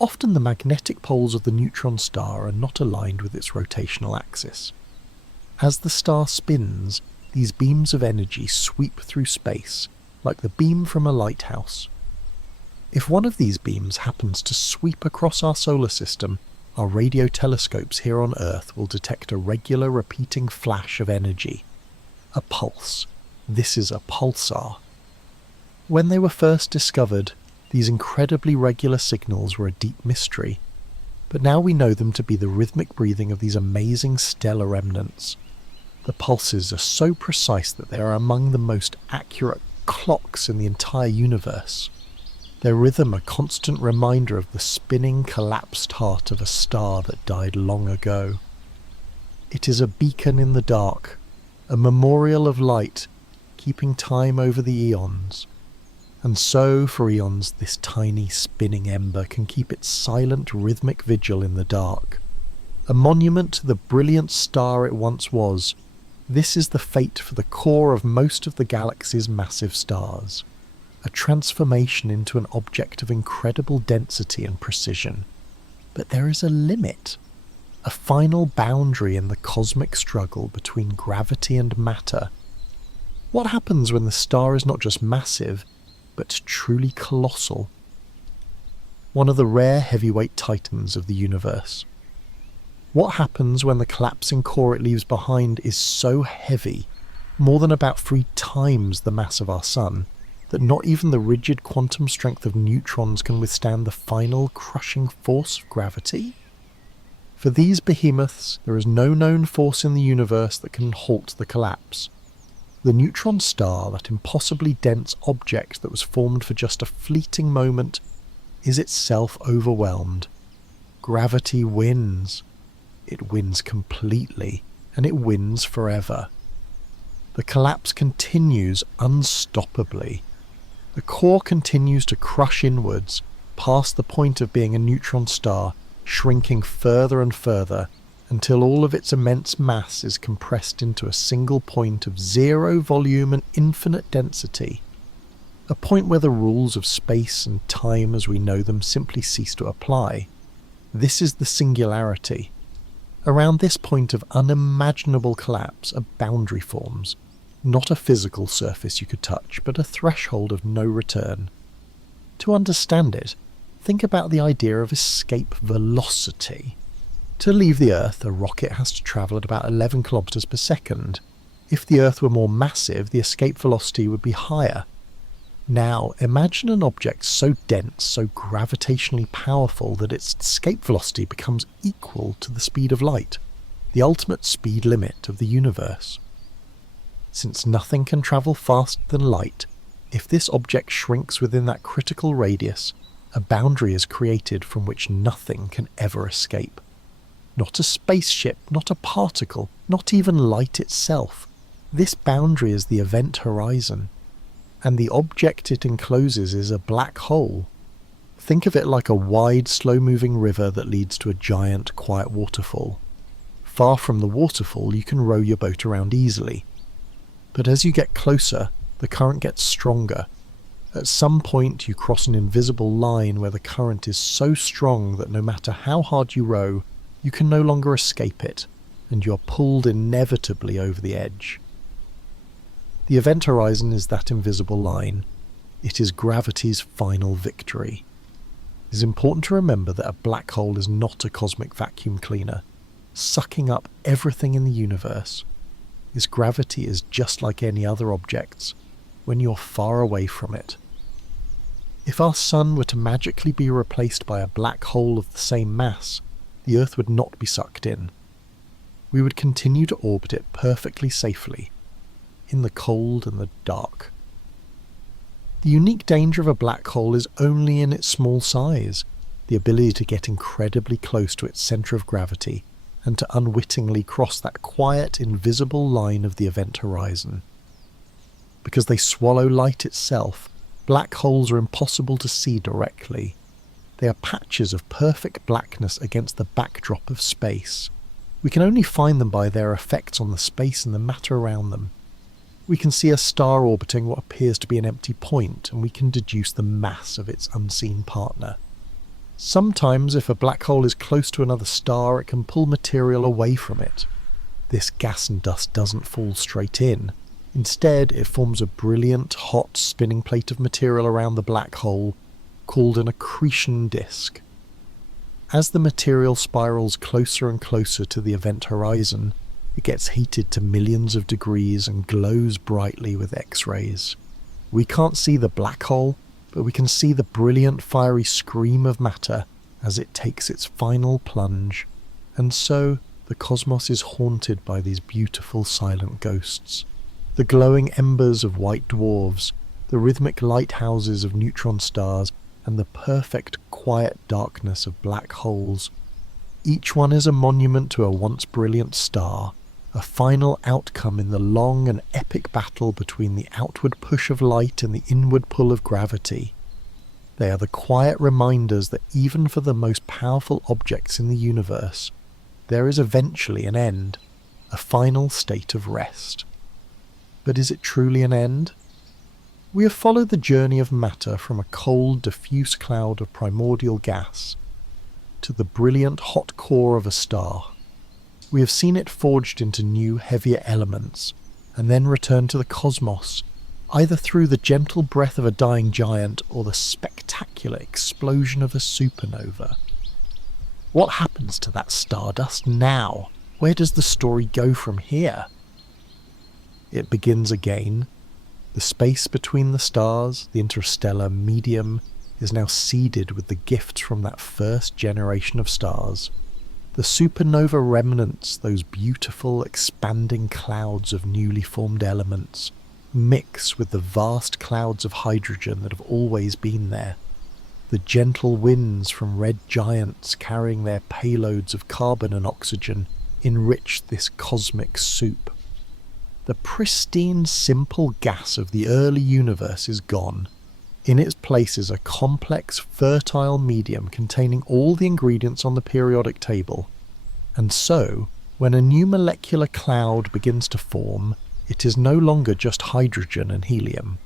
Often the magnetic poles of the neutron star are not aligned with its rotational axis. As the star spins, these beams of energy sweep through space, like the beam from a lighthouse. If one of these beams happens to sweep across our solar system, our radio telescopes here on Earth will detect a regular repeating flash of energy. A pulse. This is a pulsar. When they were first discovered, these incredibly regular signals were a deep mystery, but now we know them to be the rhythmic breathing of these amazing stellar remnants. The pulses are so precise that they are among the most accurate clocks in the entire universe. their rhythm a constant reminder of the spinning, collapsed heart of a star that died long ago. It is a beacon in the dark, a memorial of light, keeping time over the eons. And so, for eons, this tiny spinning ember can keep its silent, rhythmic vigil in the dark. A monument to the brilliant star it once was. This is the fate for the core of most of the galaxy's massive stars. A transformation into an object of incredible density and precision. But there is a limit. A final boundary in the cosmic struggle between gravity and matter. What happens when the star is not just massive, but truly colossal? One of the rare heavyweight titans of the universe. What happens when the collapsing core it leaves behind is so heavy, more than about 3 times the mass of our Sun, that not even the rigid quantum strength of neutrons can withstand the final crushing force of gravity? For these behemoths, there is no known force in the universe that can halt the collapse. The neutron star, that impossibly dense object that was formed for just a fleeting moment, is itself overwhelmed. Gravity wins. It wins completely, and it wins forever. The collapse continues unstoppably. The core continues to crush inwards, past the point of being a neutron star, shrinking further and further, until all of its immense mass is compressed into a single point of zero volume and infinite density. A point where the rules of space and time as we know them simply cease to apply. This is the singularity. Around this point of unimaginable collapse, a boundary forms. Not a physical surface you could touch, but a threshold of no return. To understand it, think about the idea of escape velocity. To leave the Earth, a rocket has to travel at about 11 kilometers per second. If the Earth were more massive, the escape velocity would be higher. Now, imagine an object so dense, so gravitationally powerful that its escape velocity becomes equal to the speed of light, the ultimate speed limit of the universe. Since nothing can travel faster than light, if this object shrinks within that critical radius, a boundary is created from which nothing can ever escape. Not a spaceship, not a particle, not even light itself. This boundary is the event horizon, and the object it encloses is a black hole. Think of it like a wide, slow-moving river that leads to a giant, quiet waterfall. Far from the waterfall, you can row your boat around easily. But as you get closer, the current gets stronger. At some point, you cross an invisible line where the current is so strong that no matter how hard you row, you can no longer escape it, and you are pulled inevitably over the edge. The event horizon is that invisible line. It is gravity's final victory. It is important to remember that a black hole is not a cosmic vacuum cleaner, sucking up everything in the universe. Its gravity is just like any other object's, when you're far away from it. If our Sun were to magically be replaced by a black hole of the same mass, the Earth would not be sucked in. We would continue to orbit it perfectly safely, in the cold and the dark. The unique danger of a black hole is only in its small size, the ability to get incredibly close to its centre of gravity and to unwittingly cross that quiet, invisible line of the event horizon. Because they swallow light itself, black holes are impossible to see directly. They are patches of perfect blackness against the backdrop of space. We can only find them by their effects on the space and the matter around them. We can see a star orbiting what appears to be an empty point, and we can deduce the mass of its unseen partner. Sometimes, if a black hole is close to another star, it can pull material away from it. This gas and dust doesn't fall straight in. Instead, it forms a brilliant, hot, spinning plate of material around the black hole, called an accretion disk. As the material spirals closer and closer to the event horizon, it gets heated to millions of degrees and glows brightly with X-rays. We can't see the black hole, but we can see the brilliant fiery scream of matter as it takes its final plunge, and so the cosmos is haunted by these beautiful silent ghosts. The glowing embers of white dwarfs, the rhythmic lighthouses of neutron stars, and the perfect quiet darkness of black holes. Each one is a monument to a once brilliant star, a final outcome in the long and epic battle between the outward push of light and the inward pull of gravity. They are the quiet reminders that even for the most powerful objects in the universe, there is eventually an end, a final state of rest. But is it truly an end? We have followed the journey of matter from a cold, diffuse cloud of primordial gas to the brilliant hot core of a star. We have seen it forged into new, heavier elements, and then return to the cosmos, either through the gentle breath of a dying giant or the spectacular explosion of a supernova. What happens to that stardust now? Where does the story go from here? It begins again. The space between the stars, the interstellar medium, is now seeded with the gifts from that first generation of stars. The supernova remnants, those beautiful expanding clouds of newly formed elements, mix with the vast clouds of hydrogen that have always been there. The gentle winds from red giants carrying their payloads of carbon and oxygen enrich this cosmic soup. The pristine, simple gas of the early universe is gone. In its place is a complex, fertile medium containing all the ingredients on the periodic table. And so, when a new molecular cloud begins to form, it is no longer just hydrogen and helium.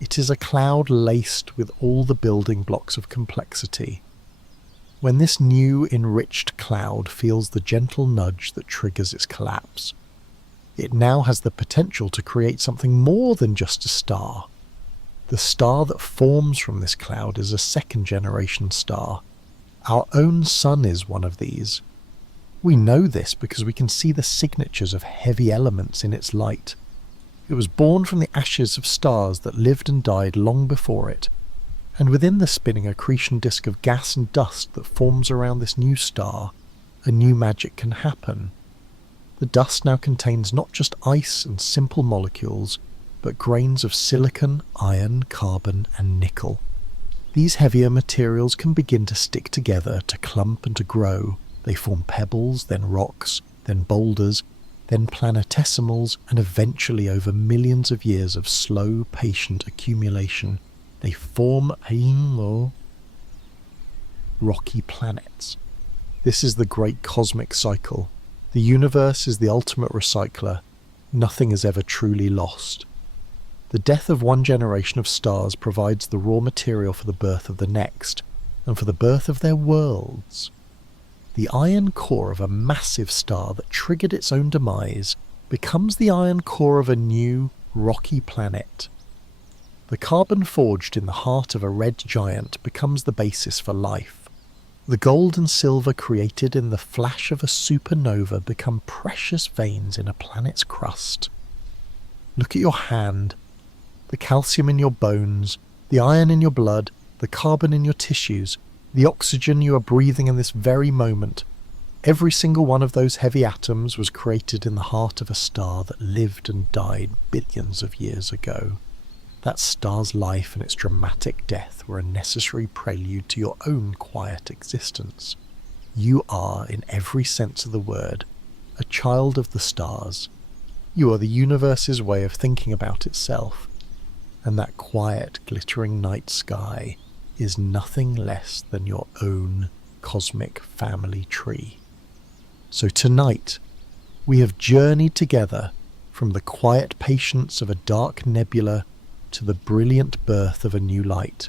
It is a cloud laced with all the building blocks of complexity. When this new, enriched cloud feels the gentle nudge that triggers its collapse, it now has the potential to create something more than just a star. The star that forms from this cloud is a second-generation star. Our own sun is one of these. We know this because we can see the signatures of heavy elements in its light. It was born from the ashes of stars that lived and died long before it, and within the spinning accretion disk of gas and dust that forms around this new star, a new magic can happen. The dust now contains not just ice and simple molecules, but grains of silicon, iron, carbon, and nickel. These heavier materials can begin to stick together, to clump and to grow. They form pebbles, then rocks, then boulders, then planetesimals, and eventually, over millions of years of slow, patient accumulation, they form rocky planets. This is the great cosmic cycle. The universe is the ultimate recycler. Nothing is ever truly lost. The death of one generation of stars provides the raw material for the birth of the next, and for the birth of their worlds. The iron core of a massive star that triggered its own demise becomes the iron core of a new, rocky planet. The carbon forged in the heart of a red giant becomes the basis for life. The gold and silver created in the flash of a supernova become precious veins in a planet's crust. Look at your hand, the calcium in your bones, the iron in your blood, the carbon in your tissues, the oxygen you are breathing in this very moment. Every single one of those heavy atoms was created in the heart of a star that lived and died billions of years ago. That star's life and its dramatic death were a necessary prelude to your own quiet existence. You are, in every sense of the word, a child of the stars. You are the universe's way of thinking about itself, and that quiet, glittering night sky is nothing less than your own cosmic family tree. So tonight, we have journeyed together from the quiet patience of a dark nebula to the brilliant birth of a new light.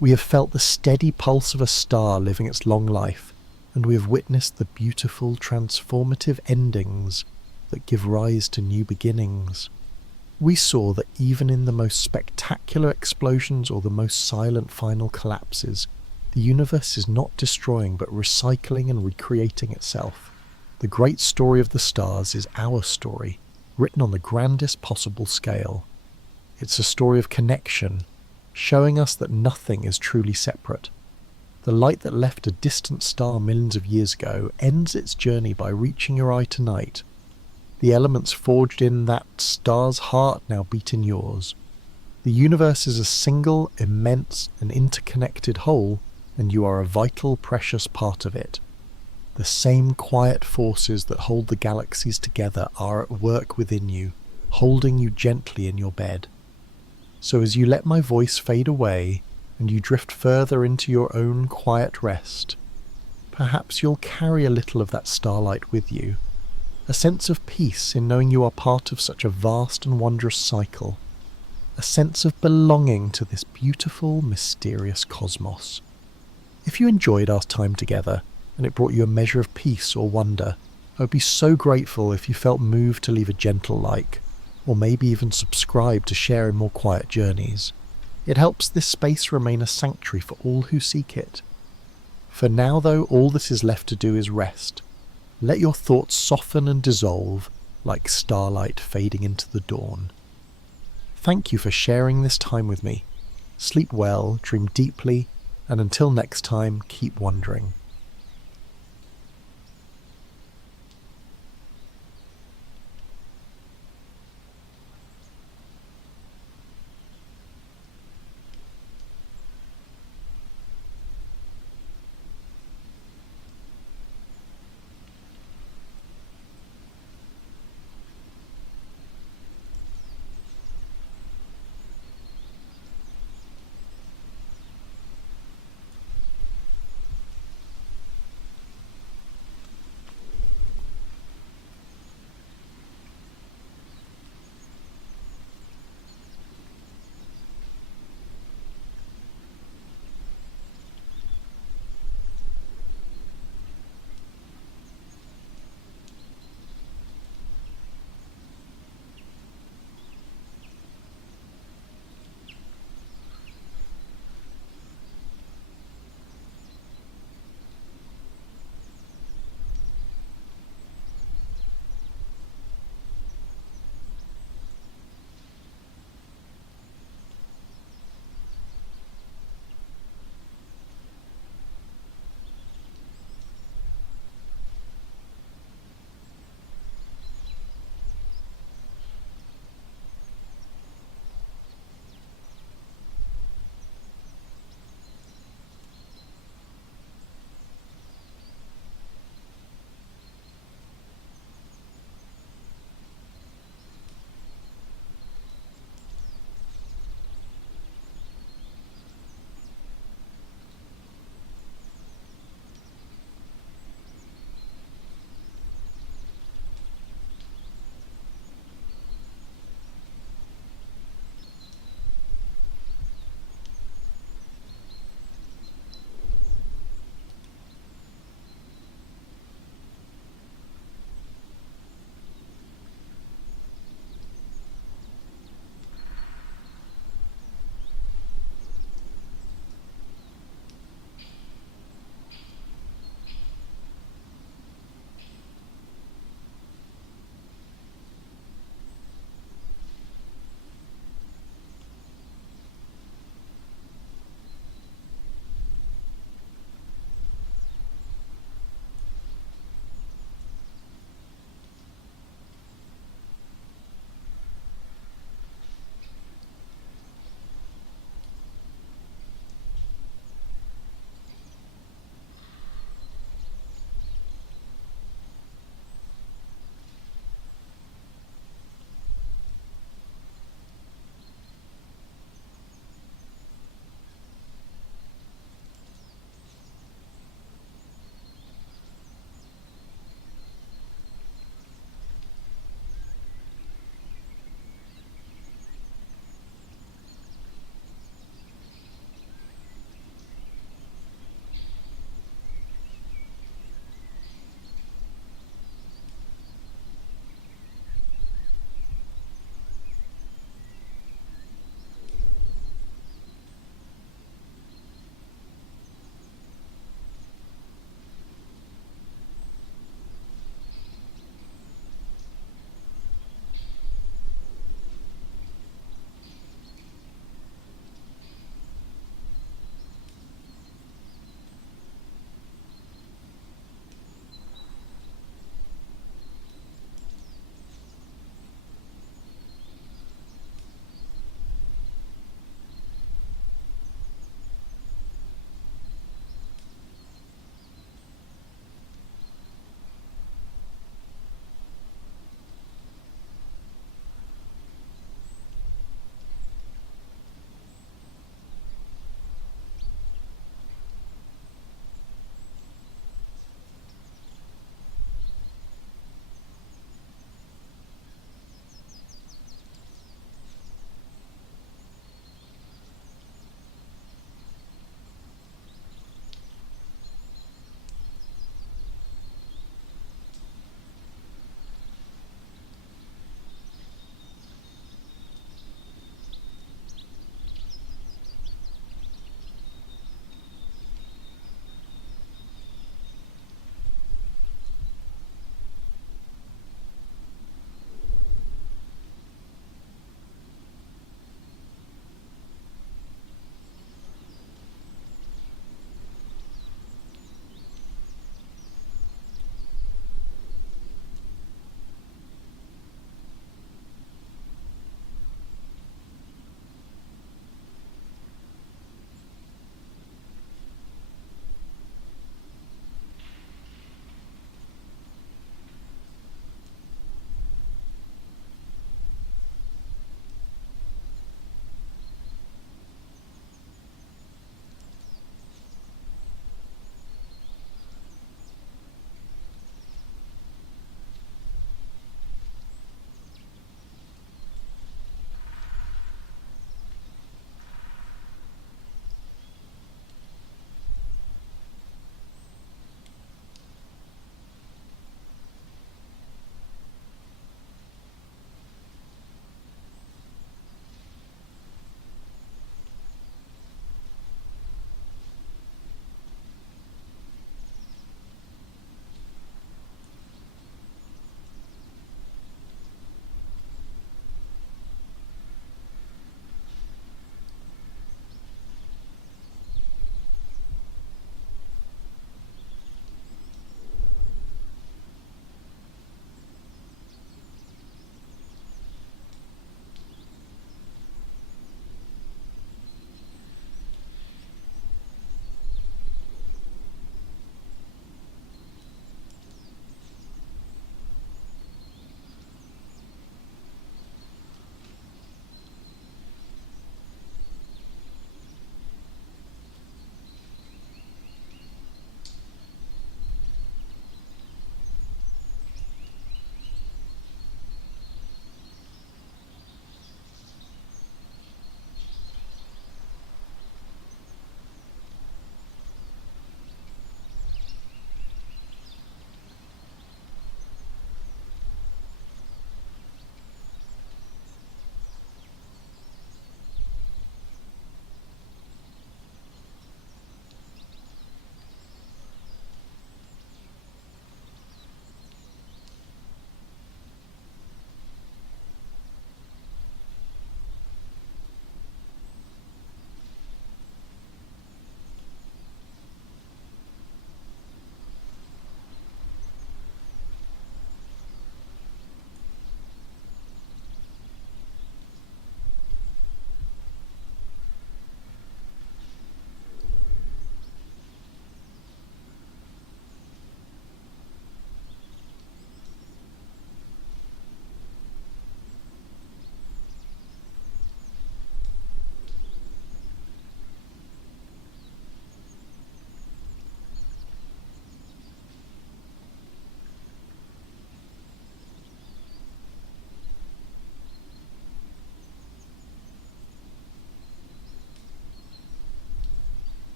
We have felt the steady pulse of a star living its long life, and we have witnessed the beautiful, transformative endings that give rise to new beginnings. We saw that even in the most spectacular explosions or the most silent final collapses, the universe is not destroying but recycling and recreating itself. The great story of the stars is our story, written on the grandest possible scale. It's a story of connection, showing us that nothing is truly separate. The light that left a distant star millions of years ago ends its journey by reaching your eye tonight. The elements forged in that star's heart now beat in yours. The universe is a single, immense and interconnected whole, and you are a vital, precious part of it. The same quiet forces that hold the galaxies together are at work within you, holding you gently in your bed. So as you let my voice fade away, and you drift further into your own quiet rest, perhaps you'll carry a little of that starlight with you, a sense of peace in knowing you are part of such a vast and wondrous cycle, a sense of belonging to this beautiful, mysterious cosmos. If you enjoyed our time together, and it brought you a measure of peace or wonder, I would be so grateful if you felt moved to leave a gentle like, or maybe even subscribe to share in more quiet journeys. It helps this space remain a sanctuary for all who seek it. For now, though, all that is left to do is rest. Let your thoughts soften and dissolve like starlight fading into the dawn. Thank you for sharing this time with me. Sleep well, dream deeply, and until next time, keep wondering.